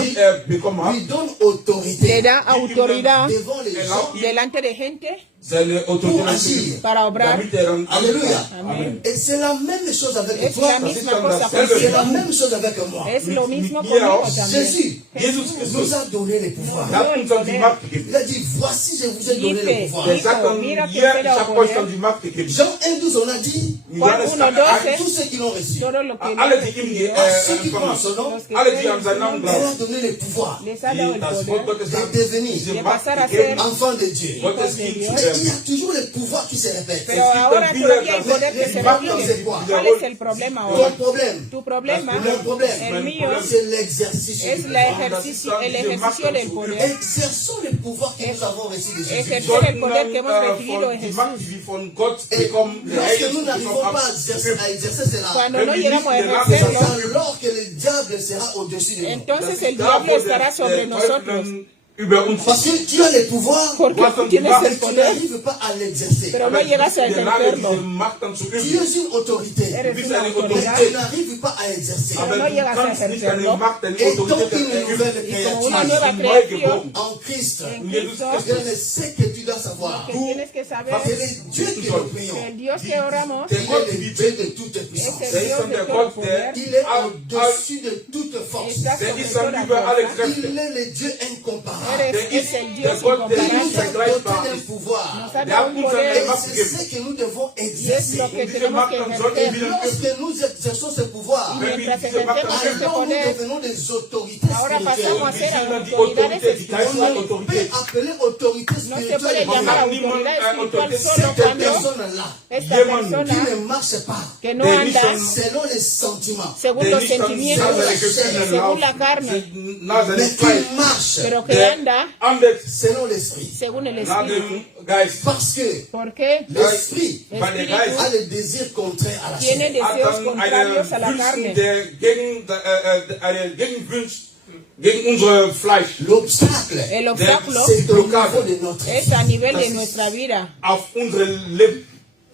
bekommen hat, Lui donne autorité le da autoridad devant les gens erlaubt delante de gente seine pour Autorität agir. para obrar. damit dann Alléluia. Amen. Et c'est la même chose avec Es toi. la misma cosa C'est C'est la contigo. même chose avec moi. Es lo mismo mit conmigo mir también. Jésus Jesus nous Christus a donné les pouvoirs. hat uns dann die Macht gegeben. Il a dit, voici, je vous ai donné les pouvoirs. Der sagt dann, Mira que hier, te ich da habe euch poder. dann die Macht gegeben. Jean 1,12, on a dit, Johannes Juan 1:12. 1, tous ceux qui l'ont reçu, Todo lo que le alle, ha die ihm recibido, à ceux qui croient en son nom, los que alle, die creen an en seinen su Namen elle glauben, a donné les pouvoirs les ha dado die el das Volk poder Gottes de haben devenir diese de Macht pasar a gegeben, ser enfants de Dieu. Gottes Kind zu Mais il y werden. a toujours les pouvoirs qui se répètent. Pero ahora todavía hay poder que se problema repite. es cuál. ¿Cuál es el problema Ton ahora? problème, Tu problema, mon problème, el mío, c'est l'exercice es du el pouvoir. ejercicio del poder. Exerçons les pouvoirs que nous avons reçus de Jésus. Ejercer el poder que hemos recibido de die Macht, Jesús. die von Gott Et bekommen, lorsque nous n'arrivons pas à exercer cela, Cuando no llegamos a ejercerlo, alors que le diable sera au-dessus de nous. entonces el diablo estará sobre nosotros. über uns. Parce que tu as les pouvoirs, Porque tú tienes mais el tu poder, n'arrives pas à l'exercer. pero no llegas a ejercerlo. Tu es une autorité, Eres bist una eine mais autoridad, tu n'arrives pas à exercer. aber no llegas a ejercerlo. Étant une nouvelle Y como una créature nueva creación en Christ, en Cristo, je sais que tu dois savoir que tienes que saber que le Dieu que nous prions, que el Dios que oramos il est le Dieu de toute puissance. es el Dios de todo poder, Il est au-dessus de toute force. está Der sobre ist toda dann über alle fuerza. Kräfte. Il est le Dieu incomparable. Es el Dios der Gott, der Il nous incomparable. a doté d'un pouvoir. Nos ha Der hat dado un uns poder Et eine Macht c'est gegeben. ce que nous devons y es exercer. lo que Diese tenemos Macht que dann sollten ejercer. wir Lorsque nous exerçons ce pouvoir, Y mientras ejercemos este alors nous poder, devenons des autorités ahora pasamos a spirituelles. ser autoridades espirituales. On peut appeler autorité No se puede spirituelle llamar quand autoridad espiritual solo cette cuando personne-là esta qui persona ne marche pas que no anda selon les sentiments, según los sentimientos, según la carne, mais qui marche pero que anda selon l'esprit. según el nach Espíritu. dem Geist. Parce que ¿Por qué? l'esprit Weil der Espíritu Geist a le désir contraire à la tiene chair. hat deseos dann contrarios a la einen carne. Wünschen, der eine Gegenwunsch gegen unser Fleisch L'obstacle, El obstáculo c'est au niveau de notre vie. es a nivel de nuestra vida. auf unsere Leben,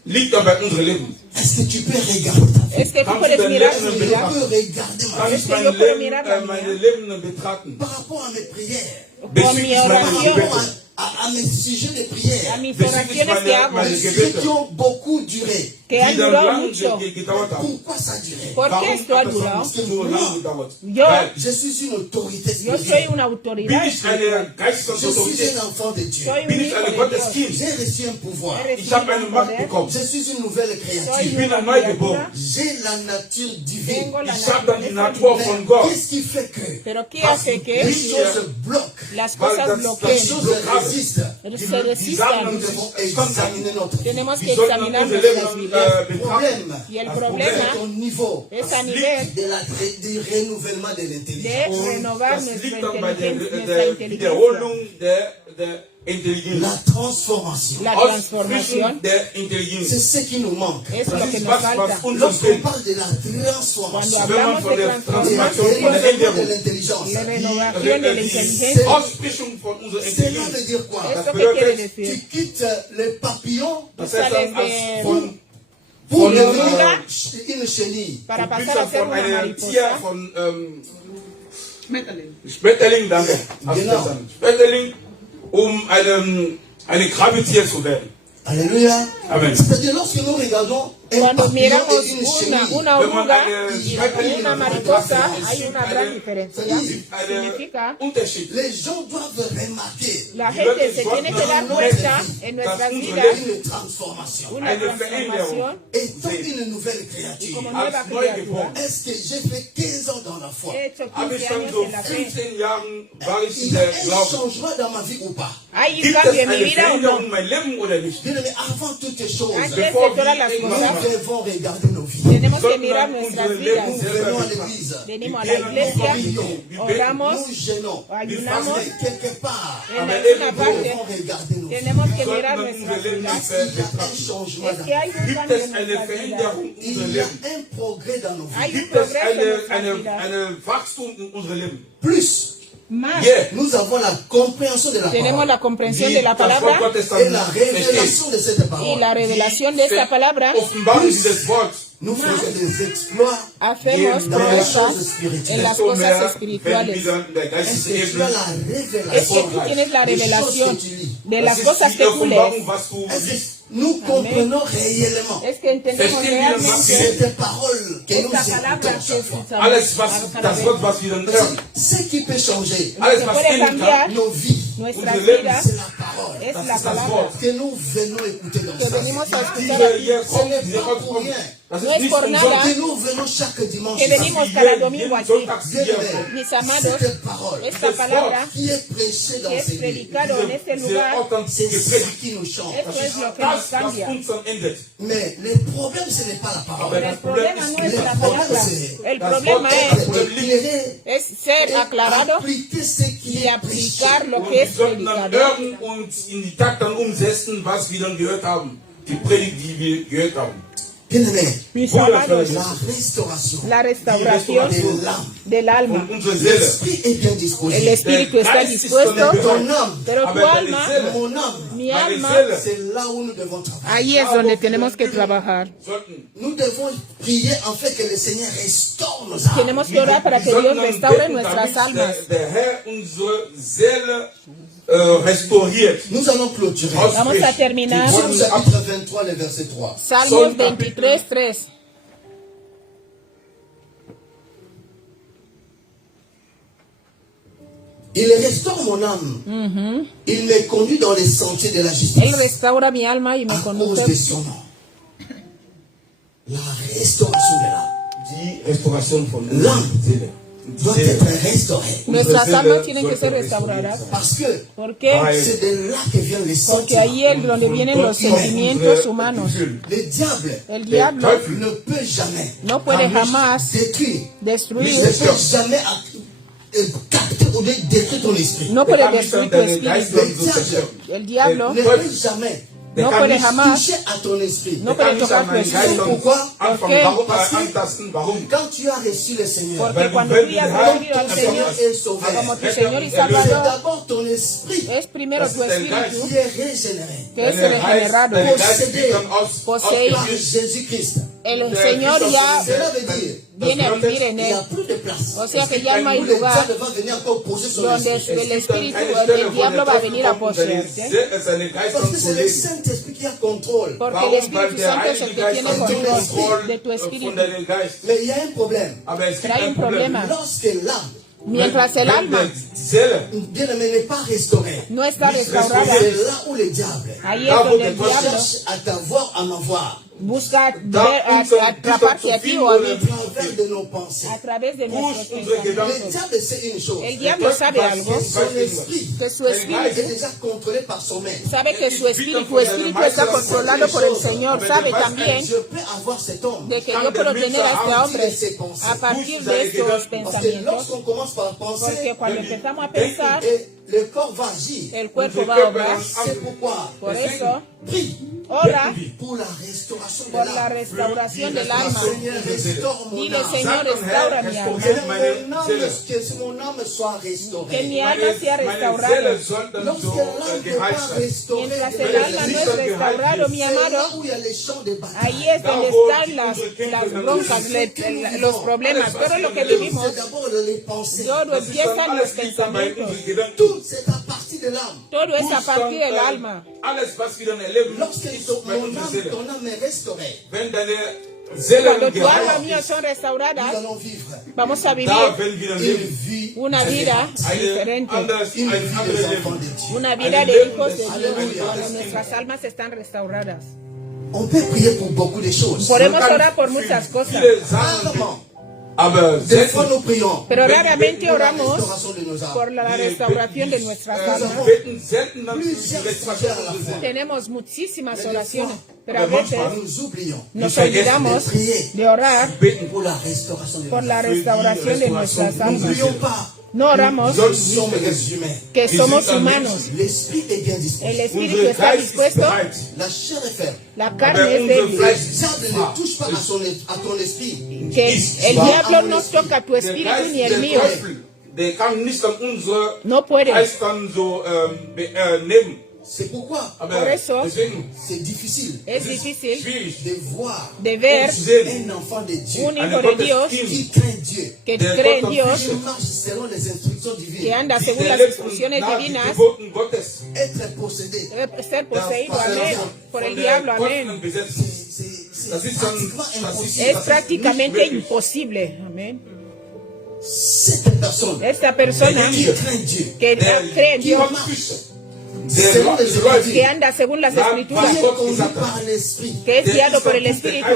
liegt aber unser Leben. Est-ce que tu peux regarder ta vie? Es que tú Kannst puedes du dein mirar Leben mi Tu vida peux regarder ma Kann vie ich que mein yo puedo Leben, mirar la meine mía. Leben betrachten? par rapport à mes prières, con Bezüglich mi meiner par oración, Gebete. rapport à mes sujets de prière, a mis Bezüglich oraciones que hago, meine des sujets Gebete, qui ont beaucoup duré. que die han dann durado lang mucho. gedauert haben. Pourquoi ça a duré? ¿Por qué Warum esto ha hat das durado? so lange gedauert? Yo, Weil Je suis une autorité yo soy spirituelle. una bin autoridad ich eine espiritual. Je Geistesautorität? suis un enfant de Dieu. Soy un Bin ich hijo eine de Dios. Gotteskind? J'ai reçu un pouvoir. He Ich habe recibido eine un Macht poder. bekommen. Je suis une nouvelle Soy créature. Ich bin una ein Neugeboren. criatura. J'ai la nature divine. Tengo la Ich habe dann die naturaleza Natur divina. von Gott. Qu'est-ce qui fait que Pero ¿qué hace que les choses bloquent? las Weil cosas das Les bloqueen? choses résistent. Se Die resistan? Sachen Nous devons examiner notre vie. Tenemos que Wir sollten examinar unser nuestras Leben vidas. Le problème, Y el Das problema c'est au niveau es a nivel du renouvellement de l'intelligence. de renovar Das nuestra liegt dann bei inteligencia, der Wiederholung der Intelligenz. La transformation. la Auffrischung transformación. der C'est Intelligenz. ce qui nous manque. Es lo Das que ist nos was falta. uns Lorsqu'on fehlt. parle de la Cuando transformation, hablamos von de der et du Transformation transformación, von der renouvellement de Änderung, l'intelligence, la renovación de la die inteligencia, Auffrischung von unserer cela Intelligenz. veut dire quoi? ¿esto qué bedeutet, quiere Tu decir? quittes les papillons Das sales heißt, als de- von pour Von, devenir une chenille. Para du bist pasar a dann ser von una einem Tier, mariposa, von Schmetterling, danke. Hast du Genau. verstanden? Schmetterling, eine Krabbe-Tier zu werden. Alléluia. Amen. C'est-à-dire, lorsque nous regardons un cuando papillon miramos et une chenille, una Wenn man oruga eine y Schmetterling una und eine mariposa, Krabbe hay sieht, una gran diferencia. Significa, einen Unterschied. les gens doivent remarquer la gente se tiene que dar cuenta en nuestras vidas une transformation. una transformación Étant une nouvelle créature, como nueva Als criatura. Neugeboren. est-ce que j'ai fait 15 ans dans la foi? He hecho Habe ich 15 schon años so en la fe. 15 Jahren war ich in Il y a der un Glauben. changement dans ma vie ou pas? ¿Hay un Gibt es cambio en mi eine vida o Veränderung no? in meinem Leben oder nicht? Bien aimé, avant toute chose, Antes Bevor de todas las wir nous cosas, devons regarder nos vies. tenemos que sollten mirar dann nuestras unsere vidas. Nous Leben venons à selber l'église, Venimos a la iglesia, oramos, nous gênons, ayunamos, mais quelque part, en Aber alguna nous parte devons regarder nos vies. tenemos que sollten mirar dann nuestras unser Leben vidas. Il y a un betrachten. changement Es dans que hay un Gibt cambio es en eine nuestras vidas. Veränderung in Il unserem y a Leben? un progrès dans nos vies. Hay un Gibt es progreso en nuestras vidas. eine Wachstum in unserem Leben? Plus más Yeah. nous avons la compréhension de la tenemos parole la comprensión Die de la das Wort palabra Gottes et la dann versteht. révélation de cette y parole. la revelación de esta palabra. Offenbarung dieses Wort. Nous faisons des exploits Hacemos dans les proezas choses en spirituelles. las Desto cosas mehr werden espirituales. wir in der Est-ce geistigen que tu as Ebene. la Es que révélation tú tienes la des choses revelación que tu lis? de Das las ist cosas die que tú Offenbarung, lees. was du Est-ce liest. que nous comprenons réellement Es que entendemos realmente cette parole que nous esta palabra écoutons que chaque fois? escuchamos Alles, was, cada das vez. Wort, was wir dann hören, Ce qui peut changer alles, que was puede ändern cambiar kann, nos vies, nuestras unsere Leben vidas c'est la parole es das la ist das palabra Wort. que nous venons écouter dans que sa venimos a escuchar Diese aquí. hier kommt, n'est diese pas Gott pour kommt. rien. Das No ist es nicht por umsonst. nada que nous venons chaque dimanche que ici. venimos cada domingo aquí. Sonntag hierher Bien-aimés, kommen. Mis amados, cette parole esta palabra qui est prêchée dans que es ces lieux, predicado en este Diese lugar, authentische c'est ça Predigt. qui nous change. esto es lo que Das, nos was cambia. uns dann endet. Mais le problème, ce n'est pas la parole. Aber Pero el das Problem problema no ist es la nicht palabra, el Das problema Wort es, Gottes. Éclairer es ser aclarado appliquer ce qui y est prêché. aplicar lo Und que wir es sollten dann predicado. hören und in die Tat dann umsetzen, was wir dann gehört haben. Die Predigt, die wir gehört haben. Bien-aimés, Mis Bruder, amados, la restauration la restauración de l'âme. del alma. Und unsere Seele. L'esprit est bien El disposé. espíritu está Geist ist dispuesto, dann bereit. Ton âme, pero tu Aber deine alma, Seele, mon âme, mi meine alma, Seele, c'est là où nous devons travailler. ahí es donde tenemos que trabajar. sollten Nous devons prier en fait que le Seigneur restaure nos âmes. Tenemos que orar para que Dios restaure nuestras almas. Der Herr unsere Seele restauriert. Nous allons clôturer. Vamos a terminar. Psaume chapitre 23, le verset 3. Salmos 23, 3. Il restaure mon âme. Il me conduit dans les sentiers de la Él justice. restaura mi alma y me À cause de conduce. son nom. La restauration de l'âme Die Restauration von L'âme Seele. doit être restaurée. Nuestras almas tienen que ser restauradas. Parce que ¿Por qué? c'est de là que viennent les Porque ahí sentiments. es donde vienen los sentimientos humanos. Le diable El diablo ne peut jamais no puede jamás détruire. Il destruir, ne peut jamais capter ou détruire ton esprit. no puede destruir tu espíritu. El diablo Ne peut jamais no puede jamás, toucher à ton esprit. no puede tocar tu espíritu. Pourquoi? Porque Quand tu as reçu le Seigneur, Porque cuando tú ya has recibido al ton Seigneur Señor est sauvé. como tu Señor y C'est Salvador, d'abord ton esprit es primero tu espíritu qui est régénéré que es regenerado. par Jésus-Christ. El Señor ya Cela veut dire viene a vivir en qu'il n'y él. a plus de place. O sea que ya no hay Où le lugar diable va venir encore poser son donde esprit. el espíritu, el diablo va a venir a poseerte. Parce que c'est le Saint-Esprit qui a contrôle. Porque el Espíritu Santo es el que tiene control de tu espíritu. Mais il y a un problème. Pero hay un problema. Lorsque l'âme, Mientras el alma bien-aimé, n'est pas restaurée, no está restaurada, c'est là où le diable ahí es donde el diablo cherche à t'avoir, à m'avoir, busca atraparte a ti o a mí au travers de nos pensées. a través de nuestros Le pensamientos. diable sait une chose. El diablo sabe algo, Son esprit que su espíritu est déjà contrôlé par son maître. sabe que su espíritu está controlado por el Señor. Sabe también Je peux avoir cet homme. de que yo puedo tener a este hombre a partir de estos Parce que pensamientos. lorsqu'on commence par penser, Porque cuando empezamos a pensar, et le corps va agir. el cuerpo va a obrar. C'est pourquoi Por eso, prie ora pour la restauration de por la l'âme. restauración del alma. Seigneur, restaure mon Dile, âme. Señor, restaura mi alma. Que mon âme soit Que restaurée. mi alma sea restaurada. Lorsque l'âme n'est pas restaurée, Mientras el alma no es restaurado, mi c'est là amado, où il y a les champs de bataille. ahí es donde están las broncas, los problemas. Todo lo que vivimos, C'est d'abord les pensées. todo empieza en los pensamientos. Tout, c'est à partir de l'âme. Todo es a partir del alma. Lorsque ton âme est restaurée, Cuando tu alma mía son nous restauradas, allons vivre vamos a vivir une vie, una vida diferente. une vie des enfants de Dieu. Una vida de hijos de Dios, cuando nuestras almas están restauradas. On peut prier pour beaucoup de choses. Podemos orar por muchas cosas, Rarement. Des fois, nous prions pero raramente pour la oramos restauration de nos âmes. por la restauración de nuestras almas. Tenemos muchísimas oraciones, pero a veces Nous oublions nos olvidamos de orar pour la restauration de por nos la âmes. restauración de nuestras almas. N'oublions pas, No oramos nous sommes des humains. que somos humanos. L'esprit est bien disposé. El espíritu está dispuesto, La chair est faible. la carne es débil. Le diable ne touche pas à ton esprit. Que el diablo no toca tu espíritu ni el mío. der kann nicht an unsere No puede. Geist dann so nehmen. C'est pourquoi Aber Por eso, deswegen c'est difficile es difícil schwierig, de voir de ver un enfant de Dieu un hijo de Dios qui craint Dieu, que cree en Dios, qui marche selon les instructions que divines, anda según der las lebt instrucciones nach den divinas, Geboten Gottes, être possédé. debe ser poseído, das amén, por el von der diablo, Gottesdienst amén. besetzt. Das ist schon, Es prácticamente imposible, amén. Cette personne Esta persona qui craint Dieu, que cree en qui Dios, marche selon les que Écritures, anda según las qui escrituras, est conduit par l'Esprit, que es guiado por el Espíritu,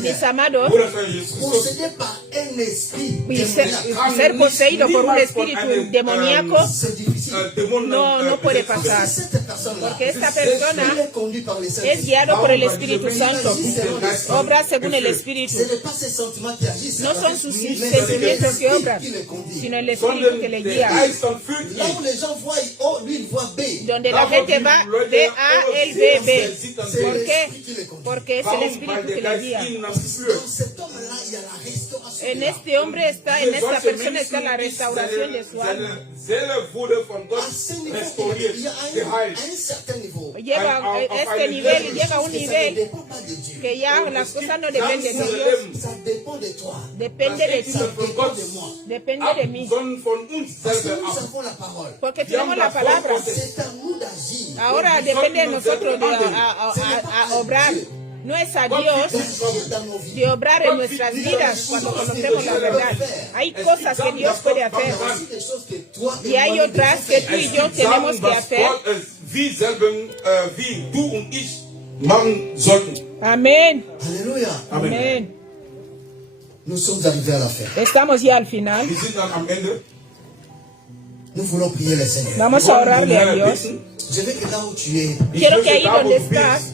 mis amados, possédé par un esprit y démoniaque. ser poseído por un espíritu demoníaco, C'est difficile. no puede pasar. Cette personne-là, Porque esta elle persona est conduite par les saints. es guiado por el Espíritu Santo, obra según el Espíritu. Ce n'est pas ses sentiments qui agissent, No son sus mais sentimientos que obran, qui le conduit. sino el Espíritu que le guía. Là où les gens voient O, lui il voit B. Donde la gente va de A, él ve B. ¿Por qué? Porque es el Espíritu que le guía. Dans cet homme-là, il y a la restauration. En este hombre está, en esta persona está la restauración de su alma. À ce niveau, il y a à un certain niveau. Llega a este nivel, llega a un Ça ne nivel dépend pas de Dieu. que ya las cosas no dependen de Dios, Ça dépend de toi. depende de ti, Ça dépend de moi. depende de mí. Parce que nous avons la parole. Porque tenemos la palabra. C'est à nous d'agir. Ahora depende de nosotros de a obrar. No es a Dios D'agir dans nos vies. de obrar en nuestras vidas cuando conocemos la verdad. Hay cosas que Dios puede hacer Voici des choses que toi y hay moi, nous otras devons que faire. tú y yo tenemos que hacer. Wie du und ich machen sollten. Amén. Alléluia. Amén. Nous sommes arrivés à la fin. Estamos ya al final. Wir sind dann am Ende. Nous voulons prier le Seigneur. Vamos a orarle a Dios. Je veux que là où tu es, Quiero que ahí donde estás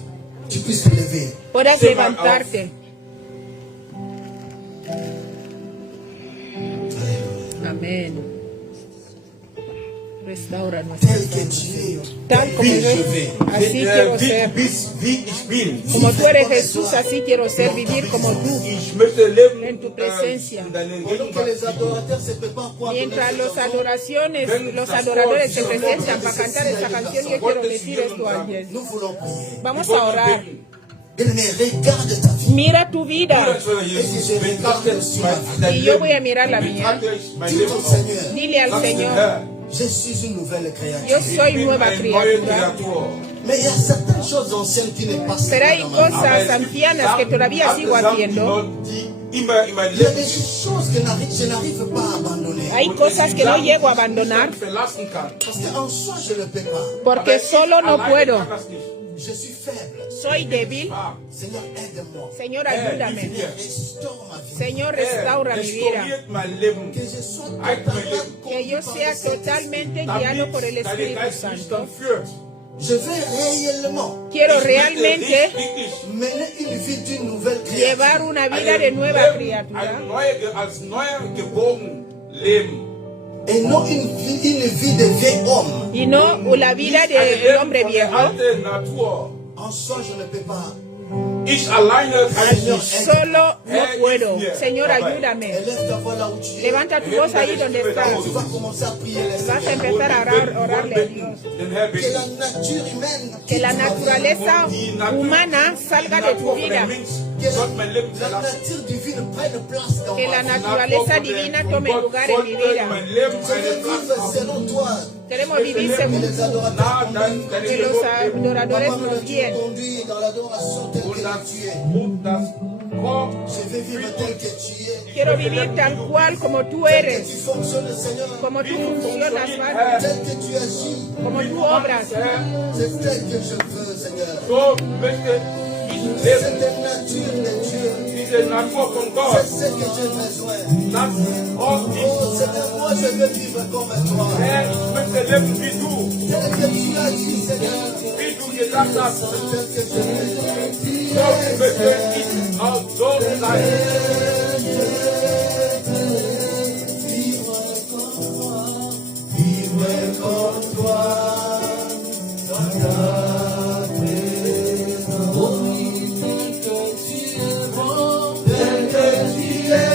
tu puisses te lever. puedas levantarte. Amén. Restaura nuestra Tel que tu es. tal como yo, así quiero Wie du ser. bist, wie ich bin. Como tú eres Jesús, así quiero ser, vivir como tú. Ich möchte leben En tu presencia. in deiner Pendant que les Gegenwart. adorateurs se préparent pour Mientras adorer los los adoradores se presentan para cantar esta canción, yo quiero decir esto a alguien. nous voulons prier. Vamos a orar. Bien-aimé, regarde ta vie. Mira tu vida Jesus, betrachte dein y yo Leben. voy a mirar la mía. Betrachte mein Dis Leben au auch. Seigneur, Dile al Sag dem Señor, Herr, je suis une nouvelle créature. yo ich soy bin nueva eine neue criatura. Kreatur. Mais il y a certaines choses anciennes qui ne passent Pero pas hay dans ma vie. cosas ancianas que todavía sigo haciendo. Die immer in mein Il y a Leben des choses que je n'arrive pas à abandonner. Hay cosas que no llego a abandonar verlassen kann. Parce qu'en soi, je ne peux pas. porque solo no Alleine puedo. kann das nicht. Je suis faible. Soy débil. Seigneur, aide-moi. Señor, ayúdame. Restaure ma vie. Señor, restaura mi vida. Restauriert mein Leben. Que je sois totalement Que yo conduit par sea le Saint-Esprit. totalmente guiado por el Damit dein Espíritu Geist mich Santo. dann führt. Je veux réellement Quiero Ich möchte realmente wirklich mener une vie d'une nouvelle llevar créature. una vida de nueva Leben, criatura als neuer geboren leben. Et non une vie de vieil homme. y no la vida Nicht ein del Leben hombre von der viejo. alten Natur. En soi, je ne peux pas. Ich alleine kann ich nicht. Solo no puedo. Señor, ayúdame. Élève ta voix là où tu es. Levanta tu voz ahí donde estás. Tu vas commencer à prier le Vas a Seigneur. empezar a orarle a Dios. Den Herr Que bitten. la nature humaine Que la quitte ma vie. naturaleza humana salga de tu vida. Que Soll mein Leben la verlassen. nature divine prenne place dans Que la ma vie. naturaleza divina tome lugar en mi Sollte vida. mein Leben Je einen veux Platz vivre haben. selon toi. Queremos vivir Que según les adorateurs conduisent. que los adoradores nos guíen. Conduis dans l'adoration telle que tu es. Und das Wort Je veux vivre tel que tu es. Quiero vivir tal cual como tú Tel que eres, tu fonctionnes, Seigneur. como tú funcionas, Padre, Tel que tu agis. como tú obras. C'est tel que je veux, Seigneur. so möchte ich leben. Cette nature de Dieu. Diese Natur von Gott. C'est ce que j'ai besoin. Das brauche ich. Oh Seigneur, moi je veux vivre comme toi. Herr, ich möchte leben wie du. Tel que tu as dit, Seigneur. Wie du gesagt hast. Tel que je veux. So möchte ich auch so sein. Vivre comme toi. Dans ta présence. Oh, tel que tu es bon. Tel que tu es